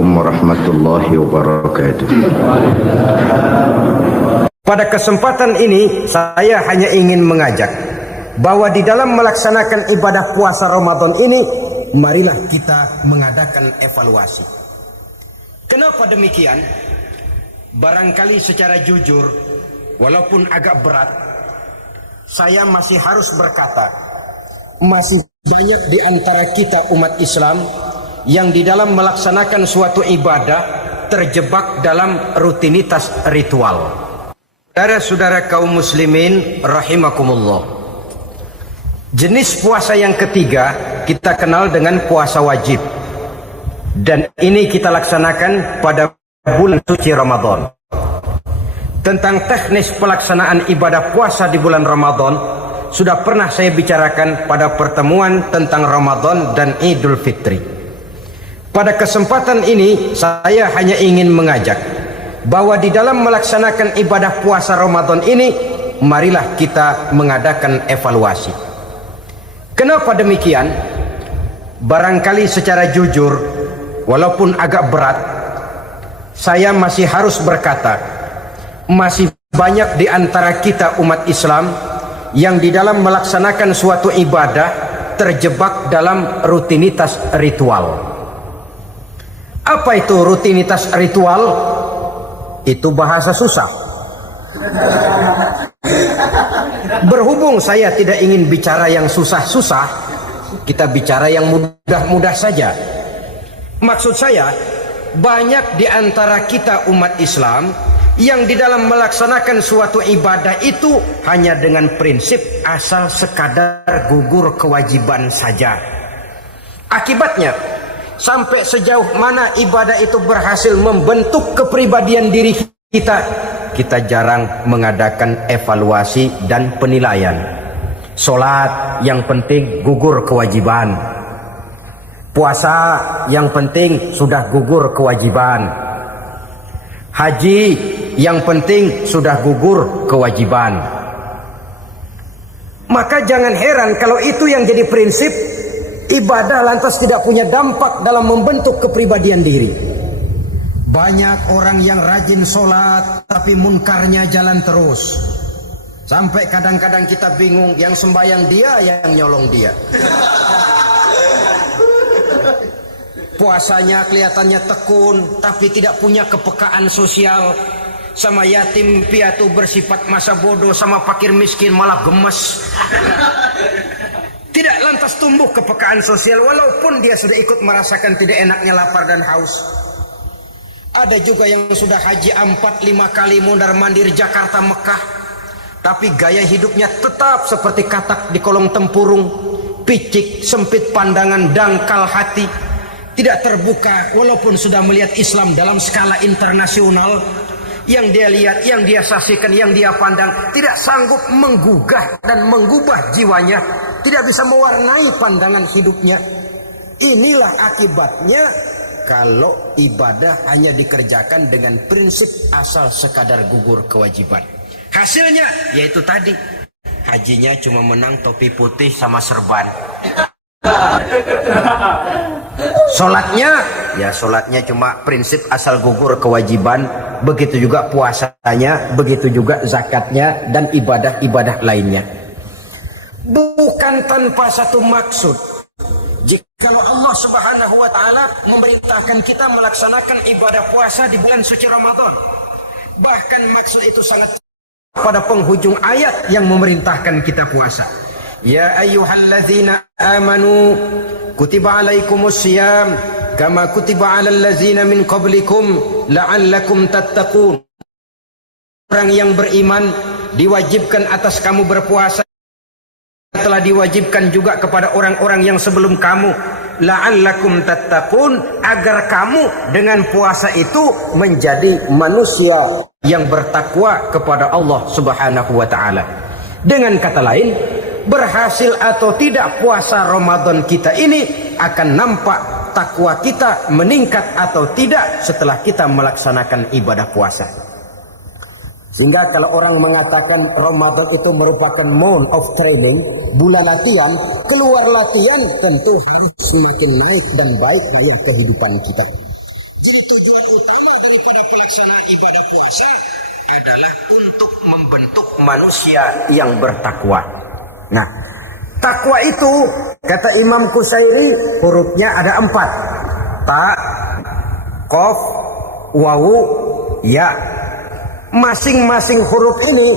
Assalamualaikum warahmatullahi wabarakatuh. Pada kesempatan ini saya hanya ingin mengajak bahwa di dalam melaksanakan ibadah puasa Ramadan ini, marilah kita mengadakan evaluasi. Kenapa demikian? Barangkali secara jujur, walaupun agak berat, saya masih harus berkata, masih banyak di antara kita umat Islam yang di dalam melaksanakan suatu ibadah terjebak dalam rutinitas ritual. Saudara-saudara kaum muslimin rahimakumullah, jenis puasa yang ketiga kita kenal dengan puasa wajib, dan ini kita laksanakan pada bulan suci Ramadan. Tentang teknis pelaksanaan ibadah puasa di bulan Ramadan sudah pernah saya bicarakan pada pertemuan tentang Ramadan dan Idul Fitri. Pada kesempatan ini saya hanya ingin mengajak bahwa di dalam melaksanakan ibadah puasa Ramadan ini, marilah kita mengadakan evaluasi. Kenapa demikian? Barangkali secara jujur, walaupun agak berat, saya masih harus berkata, masih banyak di antara kita umat Islam yang di dalam melaksanakan suatu ibadah terjebak dalam rutinitas ritual. Apa itu rutinitas ritual? Itu bahasa susah. Berhubung saya tidak ingin bicara yang susah-susah, kita bicara yang mudah-mudah saja. Maksud saya, banyak di antara kita umat Islam yang di dalam melaksanakan suatu ibadah itu hanya dengan prinsip asal sekadar gugur kewajiban saja. Akibatnya, sampai sejauh mana ibadah itu berhasil membentuk kepribadian diri kita, kita jarang mengadakan evaluasi dan penilaian. Solat yang penting gugur kewajiban, puasa yang penting sudah gugur kewajiban, haji yang penting sudah gugur kewajiban. Maka jangan heran kalau itu yang jadi prinsip, ibadah lantas tidak punya dampak dalam membentuk kepribadian diri. Banyak orang yang rajin sholat tapi munkarnya jalan terus. Sampai kadang-kadang kita bingung, yang sembahyang dia, yang nyolong dia. Puasanya kelihatannya tekun tapi tidak punya kepekaan sosial. Sama yatim piatu bersifat masa bodoh, sama fakir miskin malah gemes. Tidak lantas tumbuh kepekaan sosial walaupun dia sudah ikut merasakan tidak enaknya lapar dan haus. Ada juga yang sudah haji 4-5 kali mondar-mandir Jakarta Mekah, tapi gaya hidupnya tetap seperti katak di kolong tempurung, picik, sempit pandangan, dangkal hati, tidak terbuka walaupun sudah melihat Islam dalam skala internasional. Yang dia lihat, yang dia saksikan, yang dia pandang tidak sanggup menggugah dan mengubah jiwanya, tidak bisa mewarnai pandangan hidupnya. Inilah akibatnya kalau ibadah hanya dikerjakan dengan prinsip asal sekadar gugur kewajiban. Hasilnya yaitu tadi, hajinya cuma menang topi putih sama serban. Sholatnya, ya sholatnya cuma prinsip asal gugur kewajiban. Begitu juga puasanya, begitu juga zakatnya dan ibadah-ibadah lainnya. Bukan tanpa satu maksud. Jika Allah Subhanahu wa Ta'ala memerintahkan kita melaksanakan ibadah puasa di bulan suci Ramadan, bahkan maksud itu sangat pada penghujung ayat yang memerintahkan kita puasa. Ya ayyuhalladzina amanu kutiba alaikumus syiyam kama kutiba alal ladzina min qablikum la'allakum tattaqun. Orang yang beriman diwajibkan atas kamu berpuasa, telah diwajibkan juga kepada orang-orang yang sebelum kamu, la'allakum tattaqun, agar kamu dengan puasa itu menjadi manusia yang bertakwa kepada Allah Subhanahu wa Ta'ala. Dengan kata lain, berhasil atau tidak puasa Ramadan kita ini akan nampak takwa kita meningkat atau tidak setelah kita melaksanakan ibadah puasa. Sehingga kalau orang mengatakan Ramadan itu merupakan month of training, bulan latihan, keluar latihan tentu harus semakin naik dan baik gaya kehidupan kita. Jadi tujuan utama daripada pelaksanaan ibadah puasa adalah untuk membentuk manusia yang bertakwa. Nah, takwa itu kata Imam Qusairi hurufnya ada 4. Ta, qaf, wawu, ya. Masing-masing huruf ini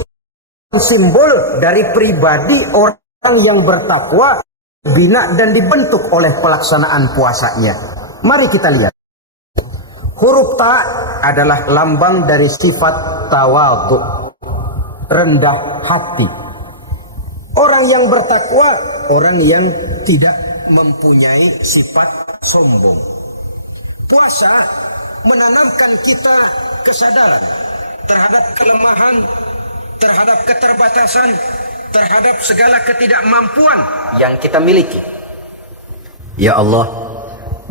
simbol dari pribadi orang yang bertakwa, bina dan dibentuk oleh pelaksanaan puasanya. Mari kita lihat. Huruf ta adalah lambang dari sifat tawadhu, rendah hati. Orang yang bertakwa, orang yang tidak mempunyai sifat sombong. Puasa menanamkan kita kesadaran terhadap kelemahan, terhadap keterbatasan, terhadap segala ketidakmampuan yang kita miliki. Ya Allah,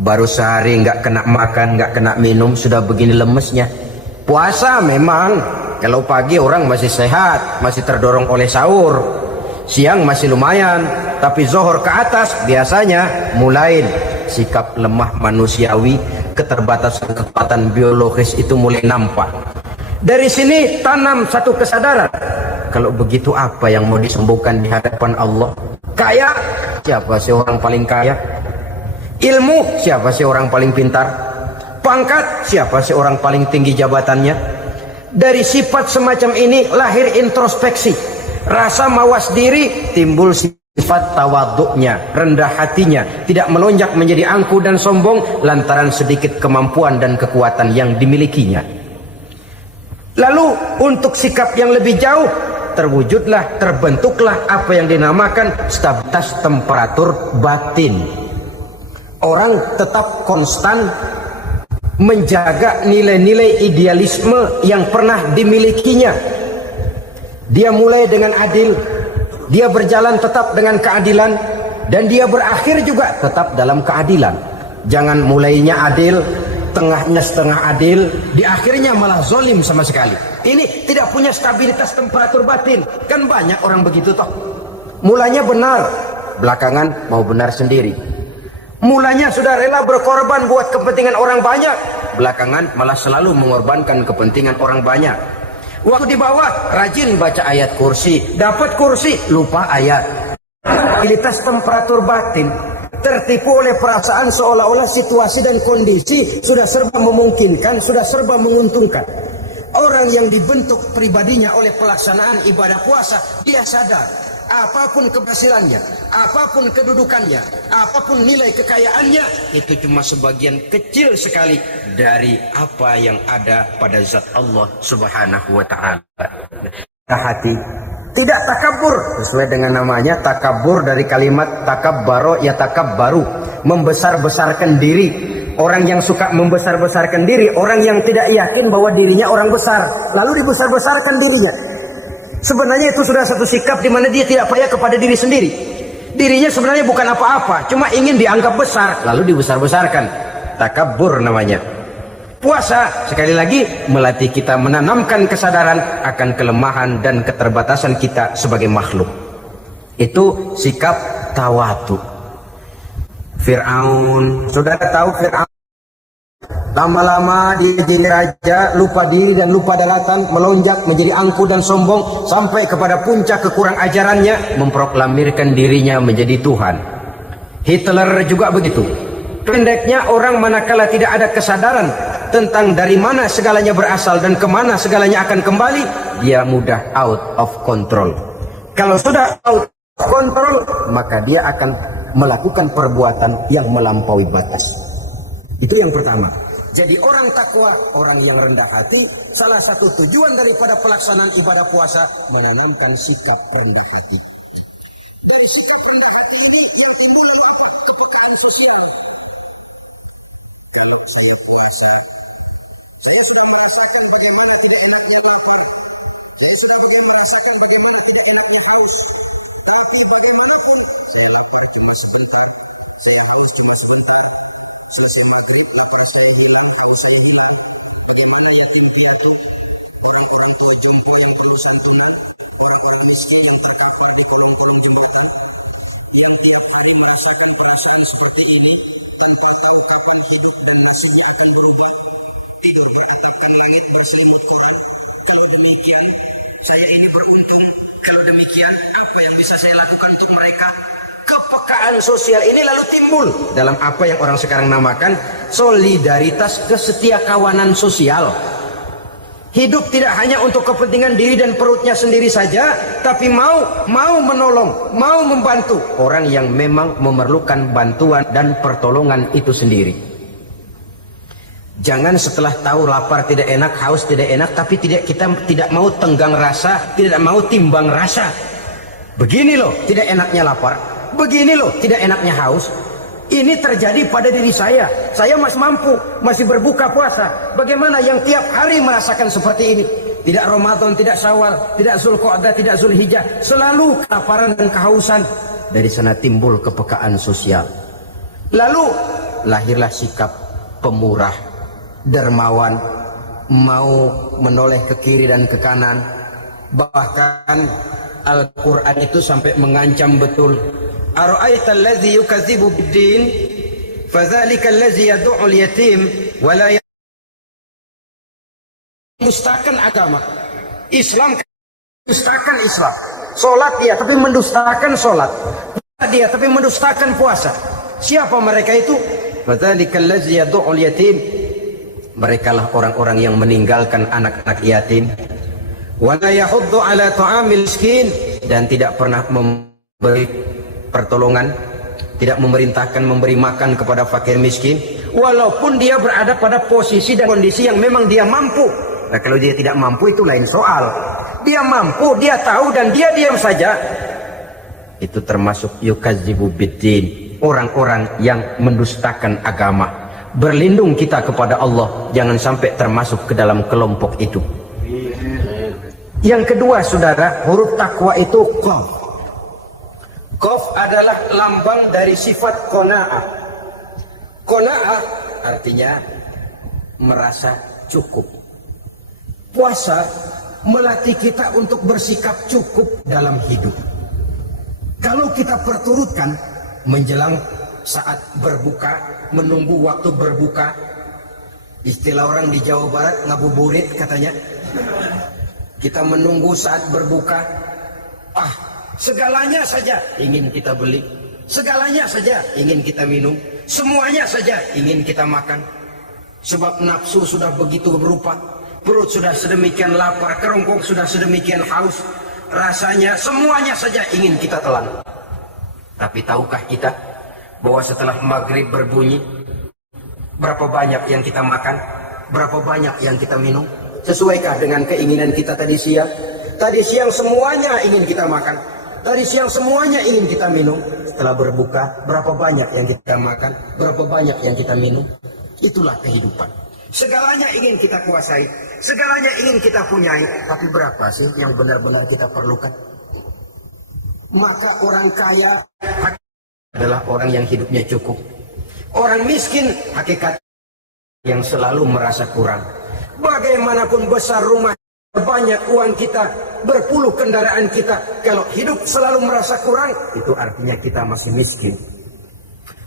baru sehari nggak kena makan, nggak kena minum, sudah begini lemesnya. Puasa memang, kalau pagi orang masih sehat, masih terdorong oleh sahur, siang masih lumayan, tapi zuhur ke atas biasanya mulai sikap lemah manusiawi, keterbatasan kekuatan biologis itu mulai nampak. Dari sini tanam satu kesadaran. Kalau begitu apa yang mau disembuhkan di hadapan Allah? Kaya, siapa sih orang paling kaya? Ilmu, siapa sih orang paling pintar? Pangkat, siapa sih orang paling tinggi jabatannya? Dari sifat semacam ini lahir introspeksi. Rasa mawas diri, timbul sifat tawaduknya, rendah hatinya, tidak melonjak menjadi angku dan sombong lantaran sedikit kemampuan dan kekuatan yang dimilikinya. Lalu untuk sikap yang lebih jauh, terwujudlah, terbentuklah apa yang dinamakan stabilitas temperatur batin. Orang tetap konstan menjaga nilai-nilai idealisme yang pernah dimilikinya. Dia mulai dengan adil, dia berjalan tetap dengan keadilan, dan dia berakhir juga tetap dalam keadilan. Jangan mulainya adil, tengahnya setengah adil, di akhirnya malah zolim sama sekali. Ini tidak punya stabilitas temperatur batin. Kan banyak orang begitu toh. Mulanya benar, belakangan mau benar sendiri. Mulanya sudah rela berkorban buat kepentingan orang banyak, belakangan malah selalu mengorbankan kepentingan orang banyak. Waktu di bawah rajin baca ayat kursi, dapat kursi lupa ayat. Stabilitas temperatur batin, tertipu oleh perasaan seolah-olah situasi dan kondisi sudah serba memungkinkan, sudah serba menguntungkan. Orang yang dibentuk pribadinya oleh pelaksanaan ibadah puasa, dia sadar apapun keberhasilannya, apapun kedudukannya, apapun nilai kekayaannya, itu cuma sebagian kecil sekali dari apa yang ada pada zat Allah Subhanahu wa ta'ala. Hati tidak takabur, sesuai dengan namanya takabur dari kalimat takabbaro ya takabbaru, membesar-besarkan diri. Orang yang suka membesar-besarkan diri, orang yang tidak yakin bahwa dirinya orang besar, lalu dibesar-besarkan dirinya. Sebenarnya itu sudah satu sikap di mana dia tidak percaya kepada diri sendiri. Dirinya sebenarnya bukan apa-apa, cuma ingin dianggap besar, lalu dibesar-besarkan. Takabbur namanya. Puasa sekali lagi melatih kita menanamkan kesadaran akan kelemahan dan keterbatasan kita sebagai makhluk. Itu sikap tawadhu. Fir'aun, saudara tahu Fir'aun? Lama-lama dia jadi raja, lupa diri dan lupa daratan, melonjak menjadi angkuh dan sombong sampai kepada puncak kekurang ajarannya, memproklamirkan dirinya menjadi Tuhan. Hitler juga begitu. Pendeknya orang manakala tidak ada kesadaran tentang dari mana segalanya berasal dan kemana segalanya akan kembali, dia mudah out of control. Kalau sudah out of control, maka dia akan melakukan perbuatan yang melampaui batas. Itu yang pertama. Jadi orang takwa, orang yang rendah hati, salah satu tujuan daripada pelaksanaan ibadah puasa menanamkan sikap rendah hati. Dari sikap rendah hati ini yang timbul apa? Kepekaan sosial. Jika saya puasa, saya sudah merasakan bagaimana tidak enaknya lapar. Saya sudah merasakan bagaimana tidak enaknya haus. Tapi bagaimanapun, saya lapar cuma sebentar, saya haus cuma sebentar. Saya mengatakan lapar saya hilang, kalau saya hilang. Bagaimana yang itu? Orang-orang tua jompo yang perlu santunan, orang-orang miskin yang terkapar di kolong-kolong jembatan, yang tiap hari merasakan perasaan seperti ini tanpa tahu kapan hidup dan nasibnya akan berubah. jantung mereka. Kepekaan sosial ini lalu timbul dalam apa yang orang sekarang namakan solidaritas kesetiakawanan sosial. Hidup tidak hanya untuk kepentingan diri dan perutnya sendiri saja, tapi mau menolong, mau membantu orang yang memang memerlukan bantuan dan pertolongan itu sendiri. Jangan setelah tahu lapar tidak enak, haus tidak enak, tapi kita tidak mau tenggang rasa, tidak mau timbang rasa. Begini loh tidak enaknya lapar, begini loh tidak enaknya haus. Ini terjadi pada diri saya masih mampu, masih berbuka puasa. Bagaimana yang tiap hari merasakan seperti ini? Tidak Ramadan, tidak Syawal, tidak Zulqa'dah, tidak Zulhijjah, selalu kelaparan dan kehausan. Dari sana timbul kepekaan sosial. Lalu lahirlah sikap pemurah, dermawan, mau menoleh ke kiri dan ke kanan. Bahkan Al-Quran itu sampai mengancam betul. Ara'aita allazi yukadzibu bid-din fadzalika allazi yad'u al-yatim wa la mendustakan agama. Islam mendustakan Islam. Salat dia tapi mendustakan salat. Puasa dia tapi mendustakan puasa. Siapa mereka itu? Fadzalika allazi yad'u al-yatim. Merekalah orang-orang yang meninggalkan anak-anak yatim. Wa la yahuddu ala ta'amil miskin, dan tidak pernah memberi pertolongan, tidak memerintahkan memberi makan kepada fakir miskin, walaupun dia berada pada posisi dan kondisi yang memang dia mampu. Nah, kalau dia tidak mampu itu lain soal. Dia mampu, dia tahu, dan dia diam saja. Itu termasuk yukadzibu biddin, orang-orang yang mendustakan agama. Berlindung kita kepada Allah, jangan sampai termasuk ke dalam kelompok itu. Yang kedua, saudara, huruf takwa itu qaf. Qaf adalah lambang dari sifat qanaah. Qanaah artinya merasa cukup. Puasa melatih kita untuk bersikap cukup dalam hidup. Kalau kita perturutkan menjelang saat berbuka, menunggu waktu berbuka, istilah orang di Jawa Barat ngabuburit katanya. Kita menunggu saat berbuka, segalanya saja ingin kita beli, segalanya saja ingin kita minum, semuanya saja ingin kita makan. Sebab nafsu sudah begitu berupa, perut sudah sedemikian lapar, kerongkong sudah sedemikian haus, rasanya semuanya saja ingin kita telan. Tapi tahukah kita bahwa setelah maghrib berbunyi, berapa banyak yang kita makan, berapa banyak yang kita minum? Sesuaikah dengan keinginan kita tadi siang? Tadi siang semuanya ingin kita makan, tadi siang semuanya ingin kita minum. Setelah berbuka, berapa banyak yang kita makan, berapa banyak yang kita minum? Itulah kehidupan. Segalanya ingin kita kuasai, segalanya ingin kita punyai. Tapi berapa sih yang benar-benar kita perlukan? Maka orang kaya adalah orang yang hidupnya cukup. Orang miskin hakikat yang selalu merasa kurang. Bagaimanapun besar rumah, banyak uang kita, berpuluh kendaraan kita, kalau hidup selalu merasa kurang, itu artinya kita masih miskin.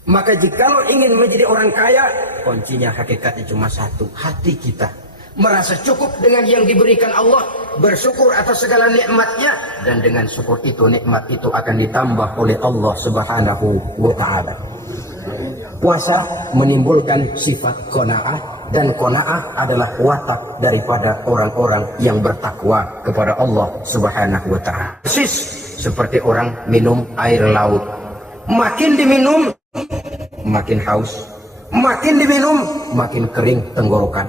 Maka jikalau ingin menjadi orang kaya, kuncinya hakikatnya cuma satu, hati kita merasa cukup dengan yang diberikan Allah, bersyukur atas segala nikmatnya, dan dengan syukur itu, nikmat itu akan ditambah oleh Allah Subhanahu wa ta'ala. Puasa menimbulkan sifat qanaah, dan qanaah adalah watak daripada orang-orang yang bertakwa kepada Allah Subhanahu wa ta'ala. Persis seperti orang minum air laut. Makin diminum, makin haus. Makin diminum, makin kering tenggorokan.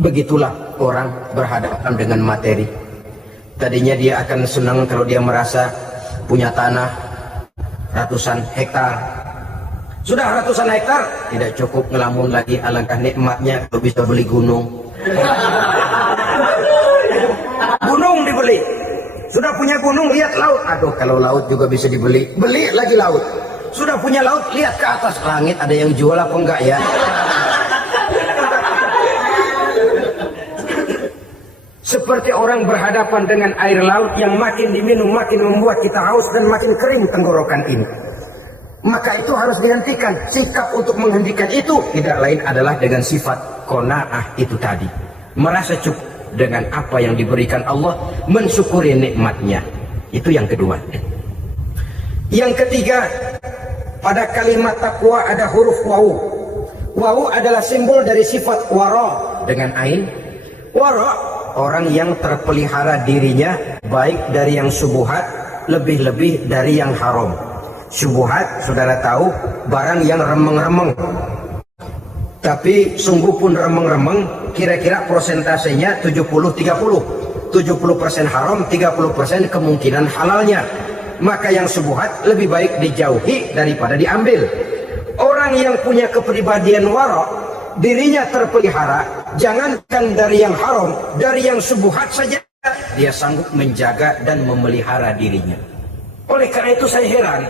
Begitulah orang berhadapan dengan materi. Tadinya dia akan senang kalau dia merasa punya tanah ratusan hektar. Sudah ratusan hektar, tidak cukup ngelamun lagi, alangkah nikmatnya kalau bisa beli gunung. Gunung dibeli. Sudah punya gunung, lihat laut. Aduh, kalau laut juga bisa dibeli, beli lagi laut. Sudah punya laut, lihat ke atas langit, ada yang jual apa enggak ya? Seperti orang berhadapan dengan air laut yang makin diminum, makin membuat kita haus dan makin kering tenggorokan ini. Maka itu harus dihentikan. Sikap untuk menghentikan itu tidak lain adalah dengan sifat qanaah itu tadi. Merasa cukup dengan apa yang diberikan Allah, mensyukuri nikmatnya. Itu yang kedua. Yang ketiga, pada kalimat takwa ada huruf wawu. Wawu adalah simbol dari sifat wara dengan ain. Wara, orang yang terpelihara dirinya baik dari yang syubhat, lebih-lebih dari yang haram. Syubhat, saudara tahu, barang yang remeng-remeng. Tapi sungguh pun remeng-remeng, kira-kira persentasenya 70-30. 70% haram, 30% kemungkinan halalnya. Maka yang syubhat lebih baik dijauhi daripada diambil. Orang yang punya kepribadian wara, dirinya terpelihara, jangankan dari yang haram, dari yang syubhat saja dia sanggup menjaga dan memelihara dirinya. Oleh karena itu saya heran,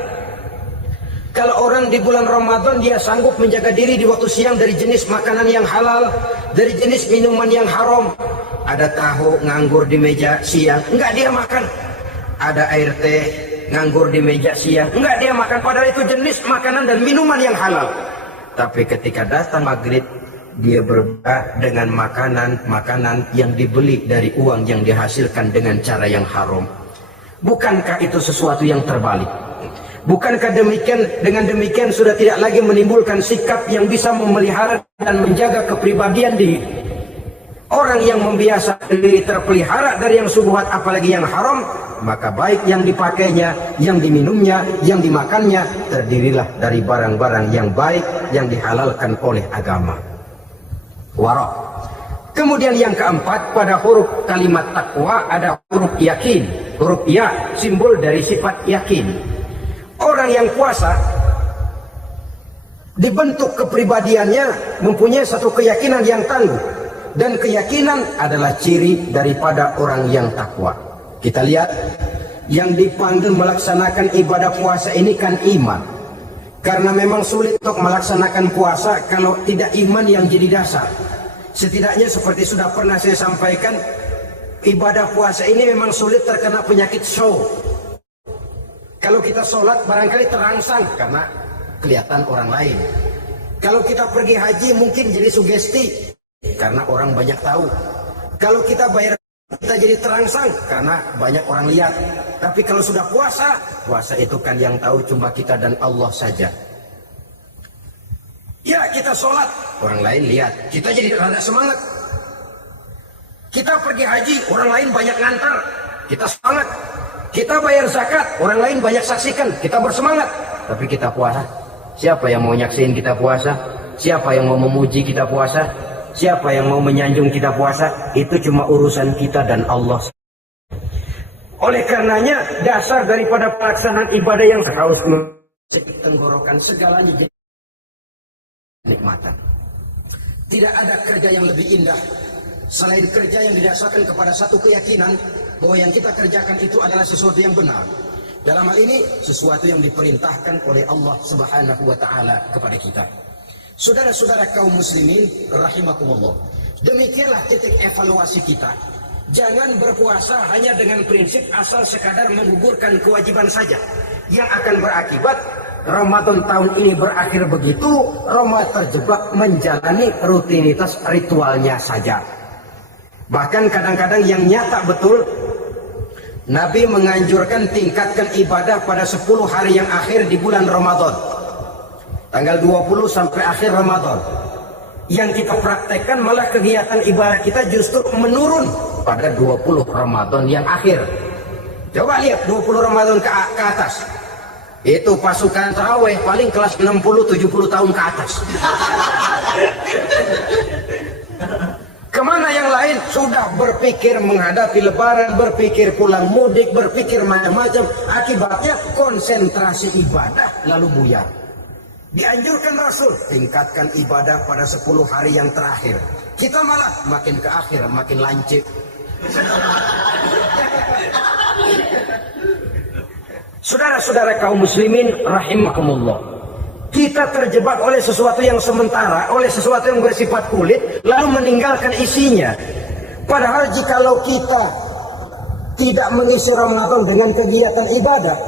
kalau orang di bulan Ramadan dia sanggup menjaga diri di waktu siang dari jenis makanan yang halal, dari jenis minuman yang haram. Ada tahu nganggur di meja siang, enggak dia makan. Ada air teh nganggur di meja siang, enggak dia makan, padahal itu jenis makanan dan minuman yang halal. Tapi ketika datang maghrib, dia berbuka dengan makanan yang dibeli dari uang yang dihasilkan dengan cara yang haram. Bukankah itu sesuatu yang terbalik? Bukankah dengan demikian sudah tidak lagi menimbulkan sikap yang bisa memelihara dan menjaga kepribadian diri? Orang yang membiasakan diri terpelihara dari yang syubhat apalagi yang haram, maka baik yang dipakainya, yang diminumnya, yang dimakannya, terdirilah dari barang-barang yang baik yang dihalalkan oleh agama. Wara. Kemudian yang keempat, pada huruf kalimat takwa ada huruf yakin. Huruf ya, simbol dari sifat yakin. Orang yang puasa dibentuk kepribadiannya mempunyai satu keyakinan yang tangguh. Dan keyakinan adalah ciri daripada orang yang takwa. Kita lihat, yang dipanggil melaksanakan ibadah puasa ini kan iman. Karena memang sulit untuk melaksanakan puasa kalau tidak iman yang jadi dasar. Setidaknya seperti sudah pernah saya sampaikan, ibadah puasa ini memang sulit terkena penyakit show. Kalau kita sholat barangkali terangsang karena kelihatan orang lain. Kalau kita pergi haji mungkin jadi sugesti karena orang banyak tahu. Kalau kita bayar kita jadi terangsang karena banyak orang lihat. Tapi kalau sudah puasa, puasa itu kan yang tahu cuma kita dan Allah saja. Ya, kita sholat, orang lain lihat, kita jadi rada semangat. Kita pergi haji, orang lain banyak ngantar, kita semangat. Kita bayar zakat, orang lain banyak saksikan, kita bersemangat. Tapi kita puasa, siapa yang mau nyaksiin kita puasa? Siapa yang mau memuji kita puasa? Siapa yang mau menyanjung kita puasa? Itu cuma urusan kita dan Allah. Oleh karenanya, dasar daripada pelaksanaan ibadah yang harus tenggorokan segalanya jadi nikmatan. Tidak ada kerja yang lebih indah selain kerja yang didasarkan kepada satu keyakinan bahwa yang kita kerjakan itu adalah sesuatu yang benar. Dalam hal ini, sesuatu yang diperintahkan oleh Allah Subhanahu wa Ta'ala kepada kita. Saudara-saudara kaum muslimin rahimakumullah, demikianlah titik evaluasi kita. Jangan berpuasa hanya dengan prinsip asal sekadar menggugurkan kewajiban saja, yang akan berakibat Ramadan tahun ini berakhir begitu, Ramadan terjebak menjalani rutinitas ritualnya saja. Bahkan kadang-kadang yang nyata betul, Nabi menganjurkan tingkatkan ibadah pada 10 hari yang akhir di bulan Ramadan. Tanggal 20 sampai akhir Ramadan. Yang kita praktekkan malah kegiatan ibadah kita justru menurun pada 20 Ramadan yang akhir. Coba lihat 20 Ramadan ke atas. Itu pasukan tarawih paling kelas 60-70 tahun ke atas. Kemana yang lain? Sudah berpikir menghadapi lebaran, berpikir pulang mudik, berpikir macam-macam. Akibatnya konsentrasi ibadah lalu buyar. Dianjurkan Rasul, tingkatkan ibadah pada 10 hari yang terakhir. Kita malah makin ke akhir, makin lancip. Saudara-saudara kaum muslimin rahimakumullah, kita terjebak oleh sesuatu yang sementara, oleh sesuatu yang bersifat kulit, lalu meninggalkan isinya. Padahal jikalau kita tidak mengisi Ramadan dengan kegiatan ibadah,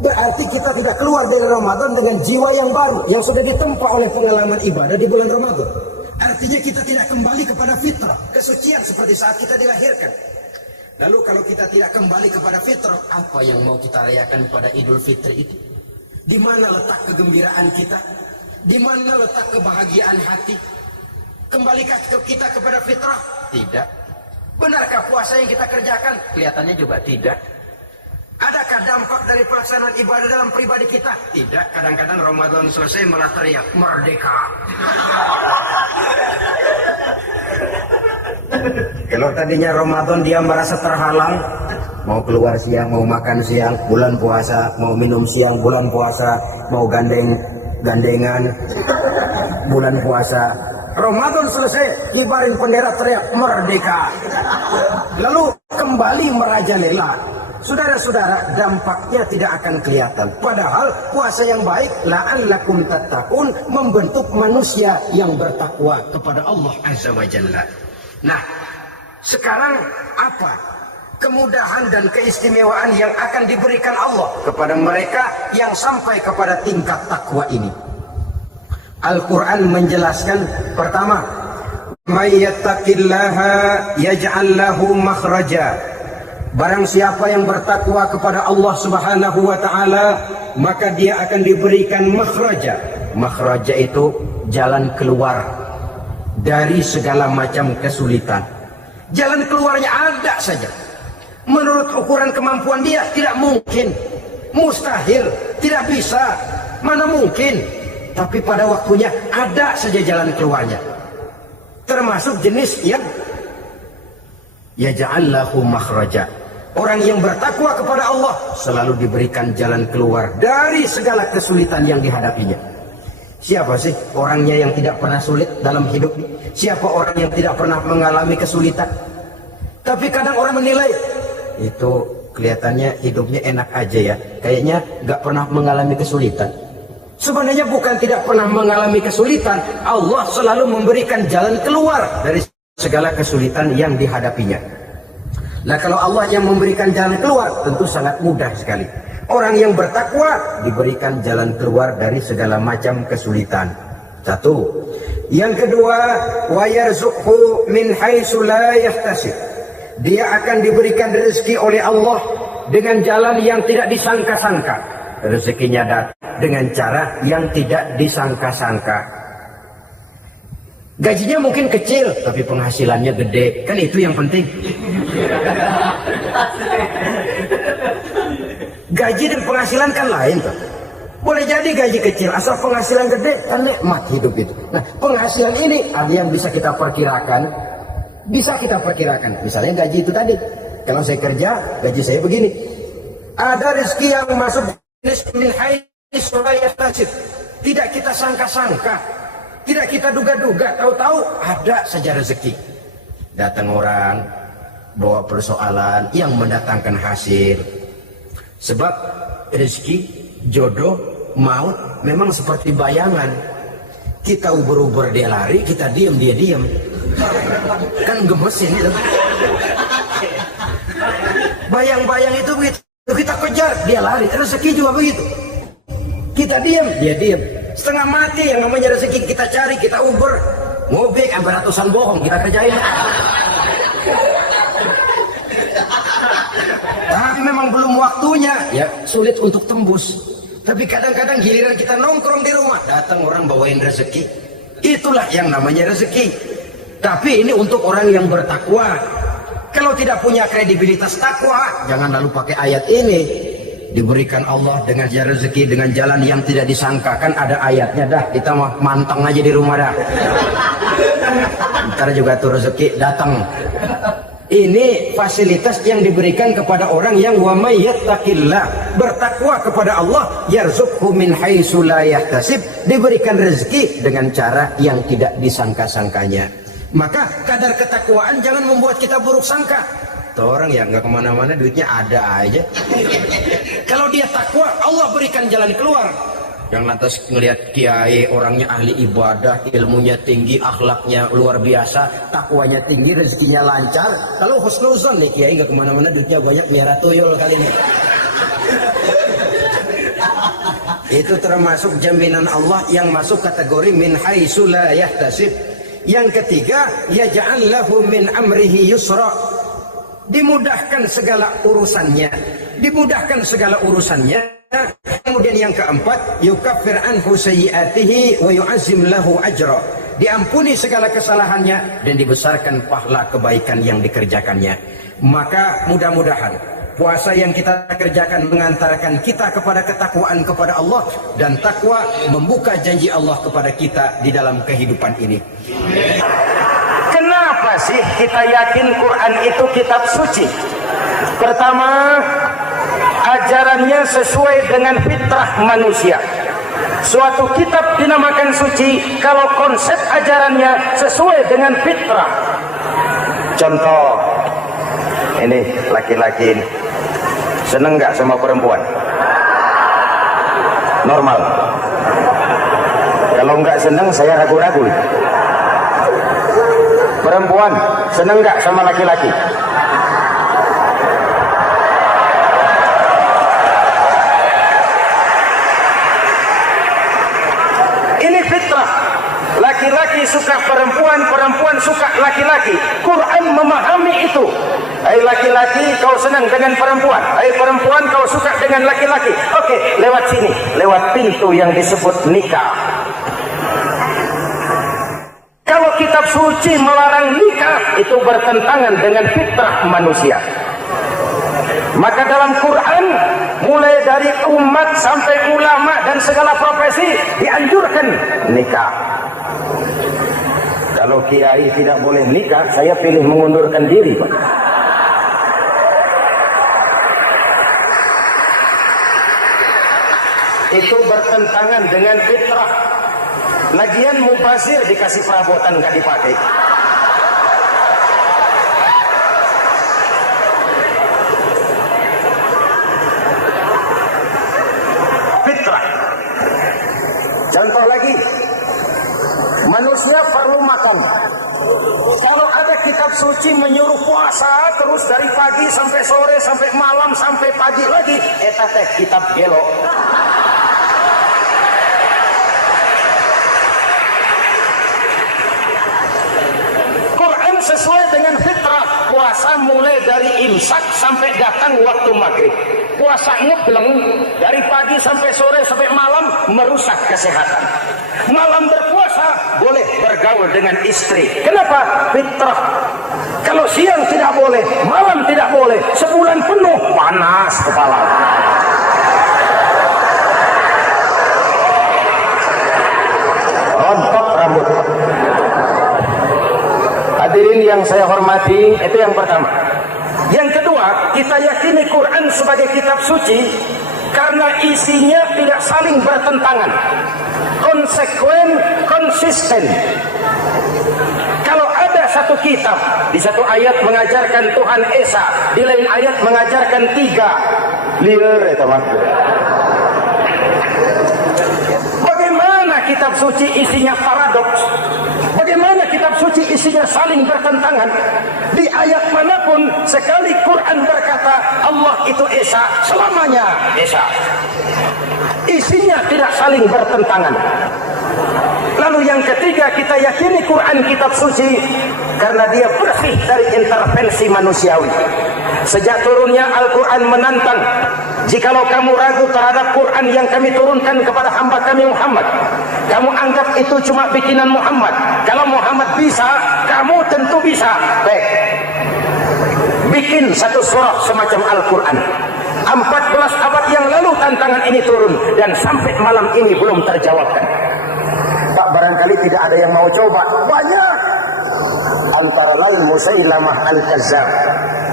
berarti kita tidak keluar dari Ramadan dengan jiwa yang baru, yang sudah ditempa oleh pengalaman ibadah di bulan Ramadan. Artinya kita tidak kembali kepada fitrah, kesucian seperti saat kita dilahirkan. Lalu kalau kita tidak kembali kepada fitrah, apa yang mau kita rayakan pada Idul Fitri itu? Di mana letak kegembiraan kita? Di mana letak kebahagiaan hati? Kembalikah kita kepada fitrah? Tidak. Benarkah puasa yang kita kerjakan? Kelihatannya juga tidak. Adakah dampak dari pelaksanaan ibadah dalam pribadi kita? Tidak. Kadang-kadang Ramadan selesai malah teriak merdeka. Kalau tadinya Ramadan dia merasa terhalang, mau keluar siang, mau makan siang, bulan puasa, mau minum siang, bulan puasa, mau gandengan, bulan puasa. Ramadan selesai, kibarin bendera teriak merdeka. Lalu kembali merajalela. Saudara-saudara, dampaknya tidak akan kelihatan. Padahal puasa yang baik, la'allakum tattaqun, membentuk manusia yang bertakwa kepada Allah Azza wa Jalla. Nah, sekarang apa kemudahan dan keistimewaan yang akan diberikan Allah kepada mereka yang sampai kepada tingkat takwa ini? Al-Quran menjelaskan, pertama, may yattaqillaha yaj'al lahu makhraja. Barang siapa yang bertakwa kepada Allah Subhanahu wa taala, maka dia akan diberikan makhraja. Makhraja itu jalan keluar dari segala macam kesulitan. Jalan keluarnya ada saja. Menurut ukuran kemampuan dia tidak mungkin, mustahil, tidak bisa, mana mungkin. Tapi pada waktunya ada saja jalan keluarnya. Termasuk jenis yang yaj'allahu makhraja. Orang yang bertakwa kepada Allah selalu diberikan jalan keluar dari segala kesulitan yang dihadapinya. Siapa sih orangnya yang tidak pernah sulit dalam hidup? Siapa orang yang tidak pernah mengalami kesulitan? Tapi kadang orang menilai, itu kelihatannya hidupnya enak aja ya, kayaknya gak pernah mengalami kesulitan. Sebenarnya bukan tidak pernah mengalami kesulitan, Allah selalu memberikan jalan keluar dari segala kesulitan yang dihadapinya. Nah, kalau Allah yang memberikan jalan keluar, tentu sangat mudah sekali. Orang yang bertakwa diberikan jalan keluar dari segala macam kesulitan. Satu. Yang kedua, wa yarzuqhu min haitsu la yahtasib. Dia akan diberikan rezeki oleh Allah dengan jalan yang tidak disangka-sangka. Rezekinya datang dengan cara yang tidak disangka-sangka. Gajinya mungkin kecil, tapi penghasilannya gede. Kan itu yang penting. Gaji dan penghasilan kan lain tuh. Boleh jadi gaji kecil, asal penghasilan gede, kan nikmat hidup itu. Nah, penghasilan ini ada yang bisa kita perkirakan. Bisa kita perkirakan. Misalnya gaji itu tadi. Kalau saya kerja, gaji saya begini. Ada rezeki yang masuk min haitsu la yahtasib. Tidak kita sangka-sangka. Tidak kita duga-duga, tahu-tahu ada saja rezeki. Datang orang, bawa persoalan yang mendatangkan hasil. Sebab rezeki, jodoh, maut memang seperti bayangan. Kita uber-uber dia lari, kita diam dia diam. Kan gemes ini. Bayang-bayang itu begitu. Kita kejar, dia lari. Rezeki juga begitu. Kita diam, dia diam. Setengah mati yang namanya rezeki kita cari, kita uber. Ngobek sampai ratusan bohong kita kerjain. Tapi memang belum waktunya, ya sulit untuk tembus. Tapi kadang-kadang giliran kita nongkrong di rumah, datang orang bawain rezeki. Itulah yang namanya rezeki. Tapi ini untuk orang yang bertakwa. Kalau tidak punya kredibilitas takwa, jangan lalu pakai ayat ini. Diberikan Allah dengan rezeki dengan jalan yang tidak disangka. Kan ada ayatnya dah, kita mah manteng aja di rumah dah. Ntar juga tuh rezeki datang. Ini fasilitas yang diberikan kepada orang yang wa may yattaqillah, bertakwa kepada Allah, yarzuqhu min haitsu la yahtasib, diberikan rezeki dengan cara yang tidak disangka-sangkanya. Maka kadar ketakwaan jangan membuat kita buruk sangka. Tuh orang ya nggak kemana-mana, duitnya ada aja. Kalau dia takwa, Allah berikan jalan keluar. Yang lantas ngelihat kiai, orangnya ahli ibadah, ilmunya tinggi, akhlaknya luar biasa, takwanya tinggi, rezekinya lancar. Kalau husnuzon nih kiai nggak kemana-mana, duitnya banyak, merah tuyul kali ini. Itu termasuk jaminan Allah yang masuk kategori min haitsu la yahtasib. Yang ketiga, yaj'al lahu min amrihi yusra. dimudahkan segala urusannya, Kemudian yang keempat, yukaffir anhu sayyi'atihi wa yu'azzim lahu ajra. Diampuni segala kesalahannya dan dibesarkan pahala kebaikan yang dikerjakannya. Maka mudah-mudahan puasa yang kita kerjakan mengantarkan kita kepada ketakwaan kepada Allah, dan takwa membuka janji Allah kepada kita di dalam kehidupan ini. Kenapa sih kita yakin Quran itu kitab suci? Pertama, ajarannya sesuai dengan fitrah manusia. Suatu kitab dinamakan suci kalau konsep ajarannya sesuai dengan fitrah. Contoh, ini laki-laki ini seneng nggak sama perempuan? Normal. Kalau nggak seneng saya ragu-ragu. Perempuan seneng nggak sama laki-laki? Ini fitrah. Laki-laki suka perempuan, perempuan suka laki-laki. Quran memahami itu. Hai laki-laki, kau senang dengan perempuan. Hai perempuan, kau suka dengan laki-laki. Oke, lewat sini, lewat pintu yang disebut nikah. Kalau kitab suci melarang nikah, itu bertentangan dengan fitrah manusia. Maka dalam Quran, mulai dari umat sampai ulama dan segala profesi dianjurkan nikah. Kalau kiai tidak boleh nikah, saya pilih mengundurkan diri, Pak. Itu bertentangan dengan fitrah. Lagian mubazir dikasih perabotan nggak dipakai. Fitrah. Contoh lagi, manusia perlu makan. Kalau ada kitab suci menyuruh puasa terus dari pagi sampai sore sampai malam sampai pagi lagi, eta teh kitab gelo. Quran sesuai dengan fitrah. Puasa mulai dari imsak sampai datang waktu maghrib. Puasa ngebleng dari pagi sampai sore sampai malam merusak kesehatan. Malam berpuasa boleh bergaul dengan istri. Kenapa? Fitrah. Kalau siang tidak boleh, malam tidak boleh, sebulan penuh panas kepala. Rontok rambut. Hadirin yang saya hormati, itu yang pertama. Yang kedua, kita yakini Quran sebagai kitab suci karena isinya tidak saling bertentangan, konsekuen, konsisten. Kalau ada satu kitab, di satu ayat mengajarkan Tuhan Esa, di lain ayat mengajarkan tiga, liar ya teman. Bagaimana kitab suci isinya paradoks? Bagaimana kitab suci isinya saling bertentangan? Di ayat manapun sekali Quran berkata Allah itu Esa, selamanya Esa. Isinya tidak saling bertentangan. Lalu yang ketiga, kita yakini Quran kitab suci karena dia bersih dari intervensi manusiawi. Sejak turunnya Al-Quran menantang, jikalau kamu ragu terhadap Quran yang kami turunkan kepada hamba kami Muhammad, kamu anggap itu cuma bikinan Muhammad. Kalau Muhammad bisa, kamu tentu bisa. Baik, bikin satu surah semacam Al-Quran. 14 abad yang lalu tantangan ini turun dan sampai malam ini belum terjawabkan. Pak, barangkali tidak ada yang mau coba. Banyak. Antara lain Musailamah Al-Kazzab.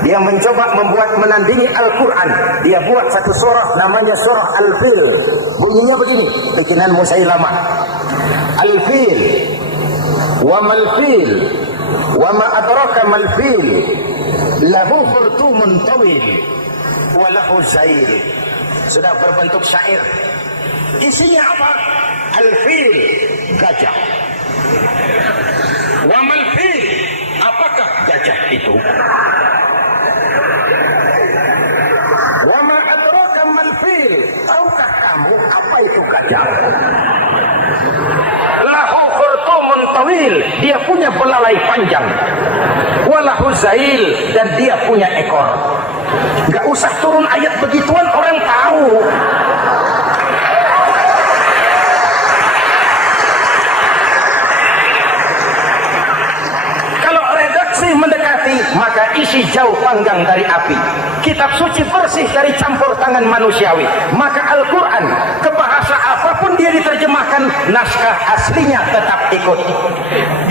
Dia mencoba membuat menandingi Al-Quran. Dia buat satu surah namanya surah Al-Fil. Bunyinya begini, bikinan Musailamah. Al-Fil. Wa mal-fil. Wa ma adraka mal-fil. Lahu khurtumun tawil. Wa lahu zail. Sudah berbentuk syair. Isinya apa? Al-Fil, gajah. Wa mal-fil, apakah gajah itu? Wa ma adraka mal-fil, tahukah kamu apa itu gajah? Lahu khurtumun tawil, dia punya belalai panjang. Wa lahu Uzail dan dia punya ekor. Gak usah turun ayat begituan, orang tahu. Kalau redaksi mendekati, maka isi jauh panggang dari api. Kitab suci bersih dari campur tangan manusiawi. Maka Al-Quran, ke bahasa apapun dia diterjemahkan, naskah aslinya tetap ikut.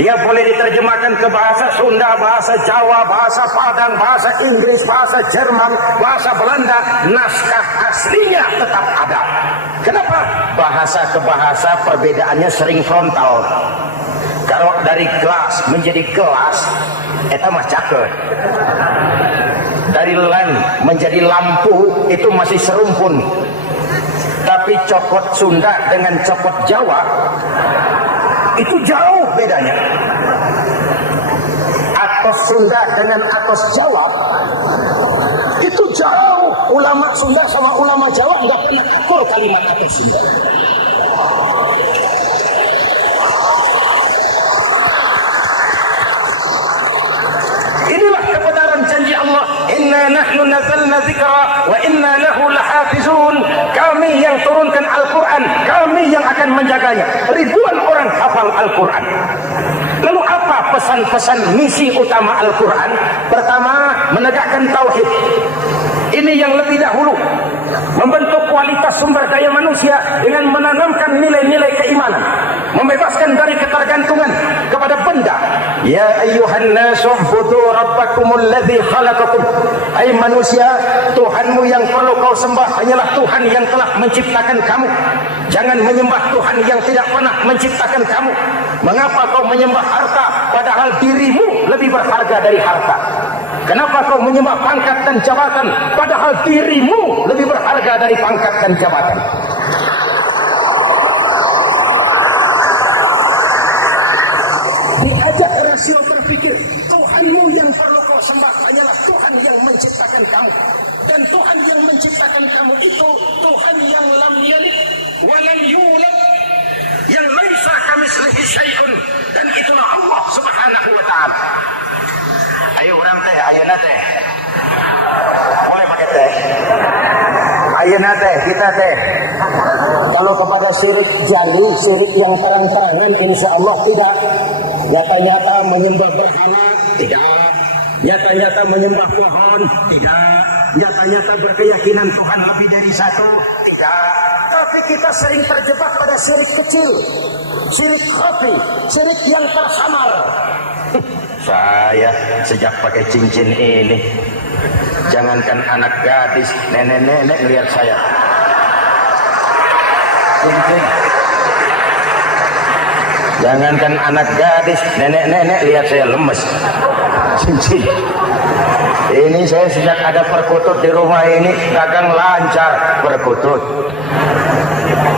Dia boleh diterjemahkan ke bahasa Sunda, bahasa Jawa, bahasa Padang, bahasa Inggris, bahasa Jerman, bahasa Belanda, naskah aslinya tetap ada. Kenapa? Bahasa ke bahasa perbedaannya sering frontal. Kalau dari gelas menjadi gelas, eta mah caket. Dari lamp menjadi lampu, itu masih serumpun. Tapi cokot Sunda dengan cokot Jawa, itu jauh bedanya. Atos Sunda dengan atos Jawa, itu jauh. Ulama Sunda sama ulama Jawa nggak pernah akur kalimat atos Sunda. Inilah kebenaran janji Allah. Inna nahnu nazzalna dzikra wa inna lahu lahafizun. Kami yang turunkan Al-Quran, kami yang akan menjaganya. Ribuan orang hafal Al-Quran. Lalu apa pesan-pesan misi utama Al-Quran? Pertama, menegakkan tauhid. Ini yang lebih dahulu. Membentuk kualitas sumber daya manusia dengan menanamkan nilai-nilai keimanan. Membebaskan dari ketergantungan kepada benda. Ya ayyuhan nasu u'budu rabbakumul ladzi khalaqakum. Hai manusia, Tuhanmu yang perlu kau sembah hanyalah Tuhan yang telah menciptakan kamu. Jangan menyembah Tuhan yang tidak pernah menciptakan kamu. Mengapa kau menyembah harta padahal dirimu lebih berharga dari harta? Kenapa kau menyembah pangkat dan jabatan padahal dirimu lebih berharga dari pangkat dan jabatan? Diajak rasio berpikir, Tuhanmu yang perlu kau sembah hanyalah Tuhan yang menciptakan kamu. Dan Tuhan yang menciptakan kamu itu Tuhan yang lam yalid wa lam yulad, yang laisa kamitslihi syai'un, dan itulah Allah Subhanahu wa taala. Ayo orang teh, ayeuna teh. Boleh pakai teh. Ayeuna teh, kita teh. Kalau kepada syirik jali, syirik yang terang-terangan, insya Allah tidak. Nyata-nyata menyembah berhala, tidak. Nyata-nyata menyembah pohon, tidak. Nyata-nyata berkeyakinan Tuhan lebih dari satu, tidak. Tapi kita sering terjebak pada syirik kecil, syirik khafi, syirik yang tersamar. Saya sejak pakai cincin ini, jangankan anak gadis, nenek-nenek lihat saya. Cincin. Jangankan anak gadis, nenek-nenek lihat saya lemes. Cincin. Ini saya sejak ada perkutut di rumah ini, dagang lancar perkutut.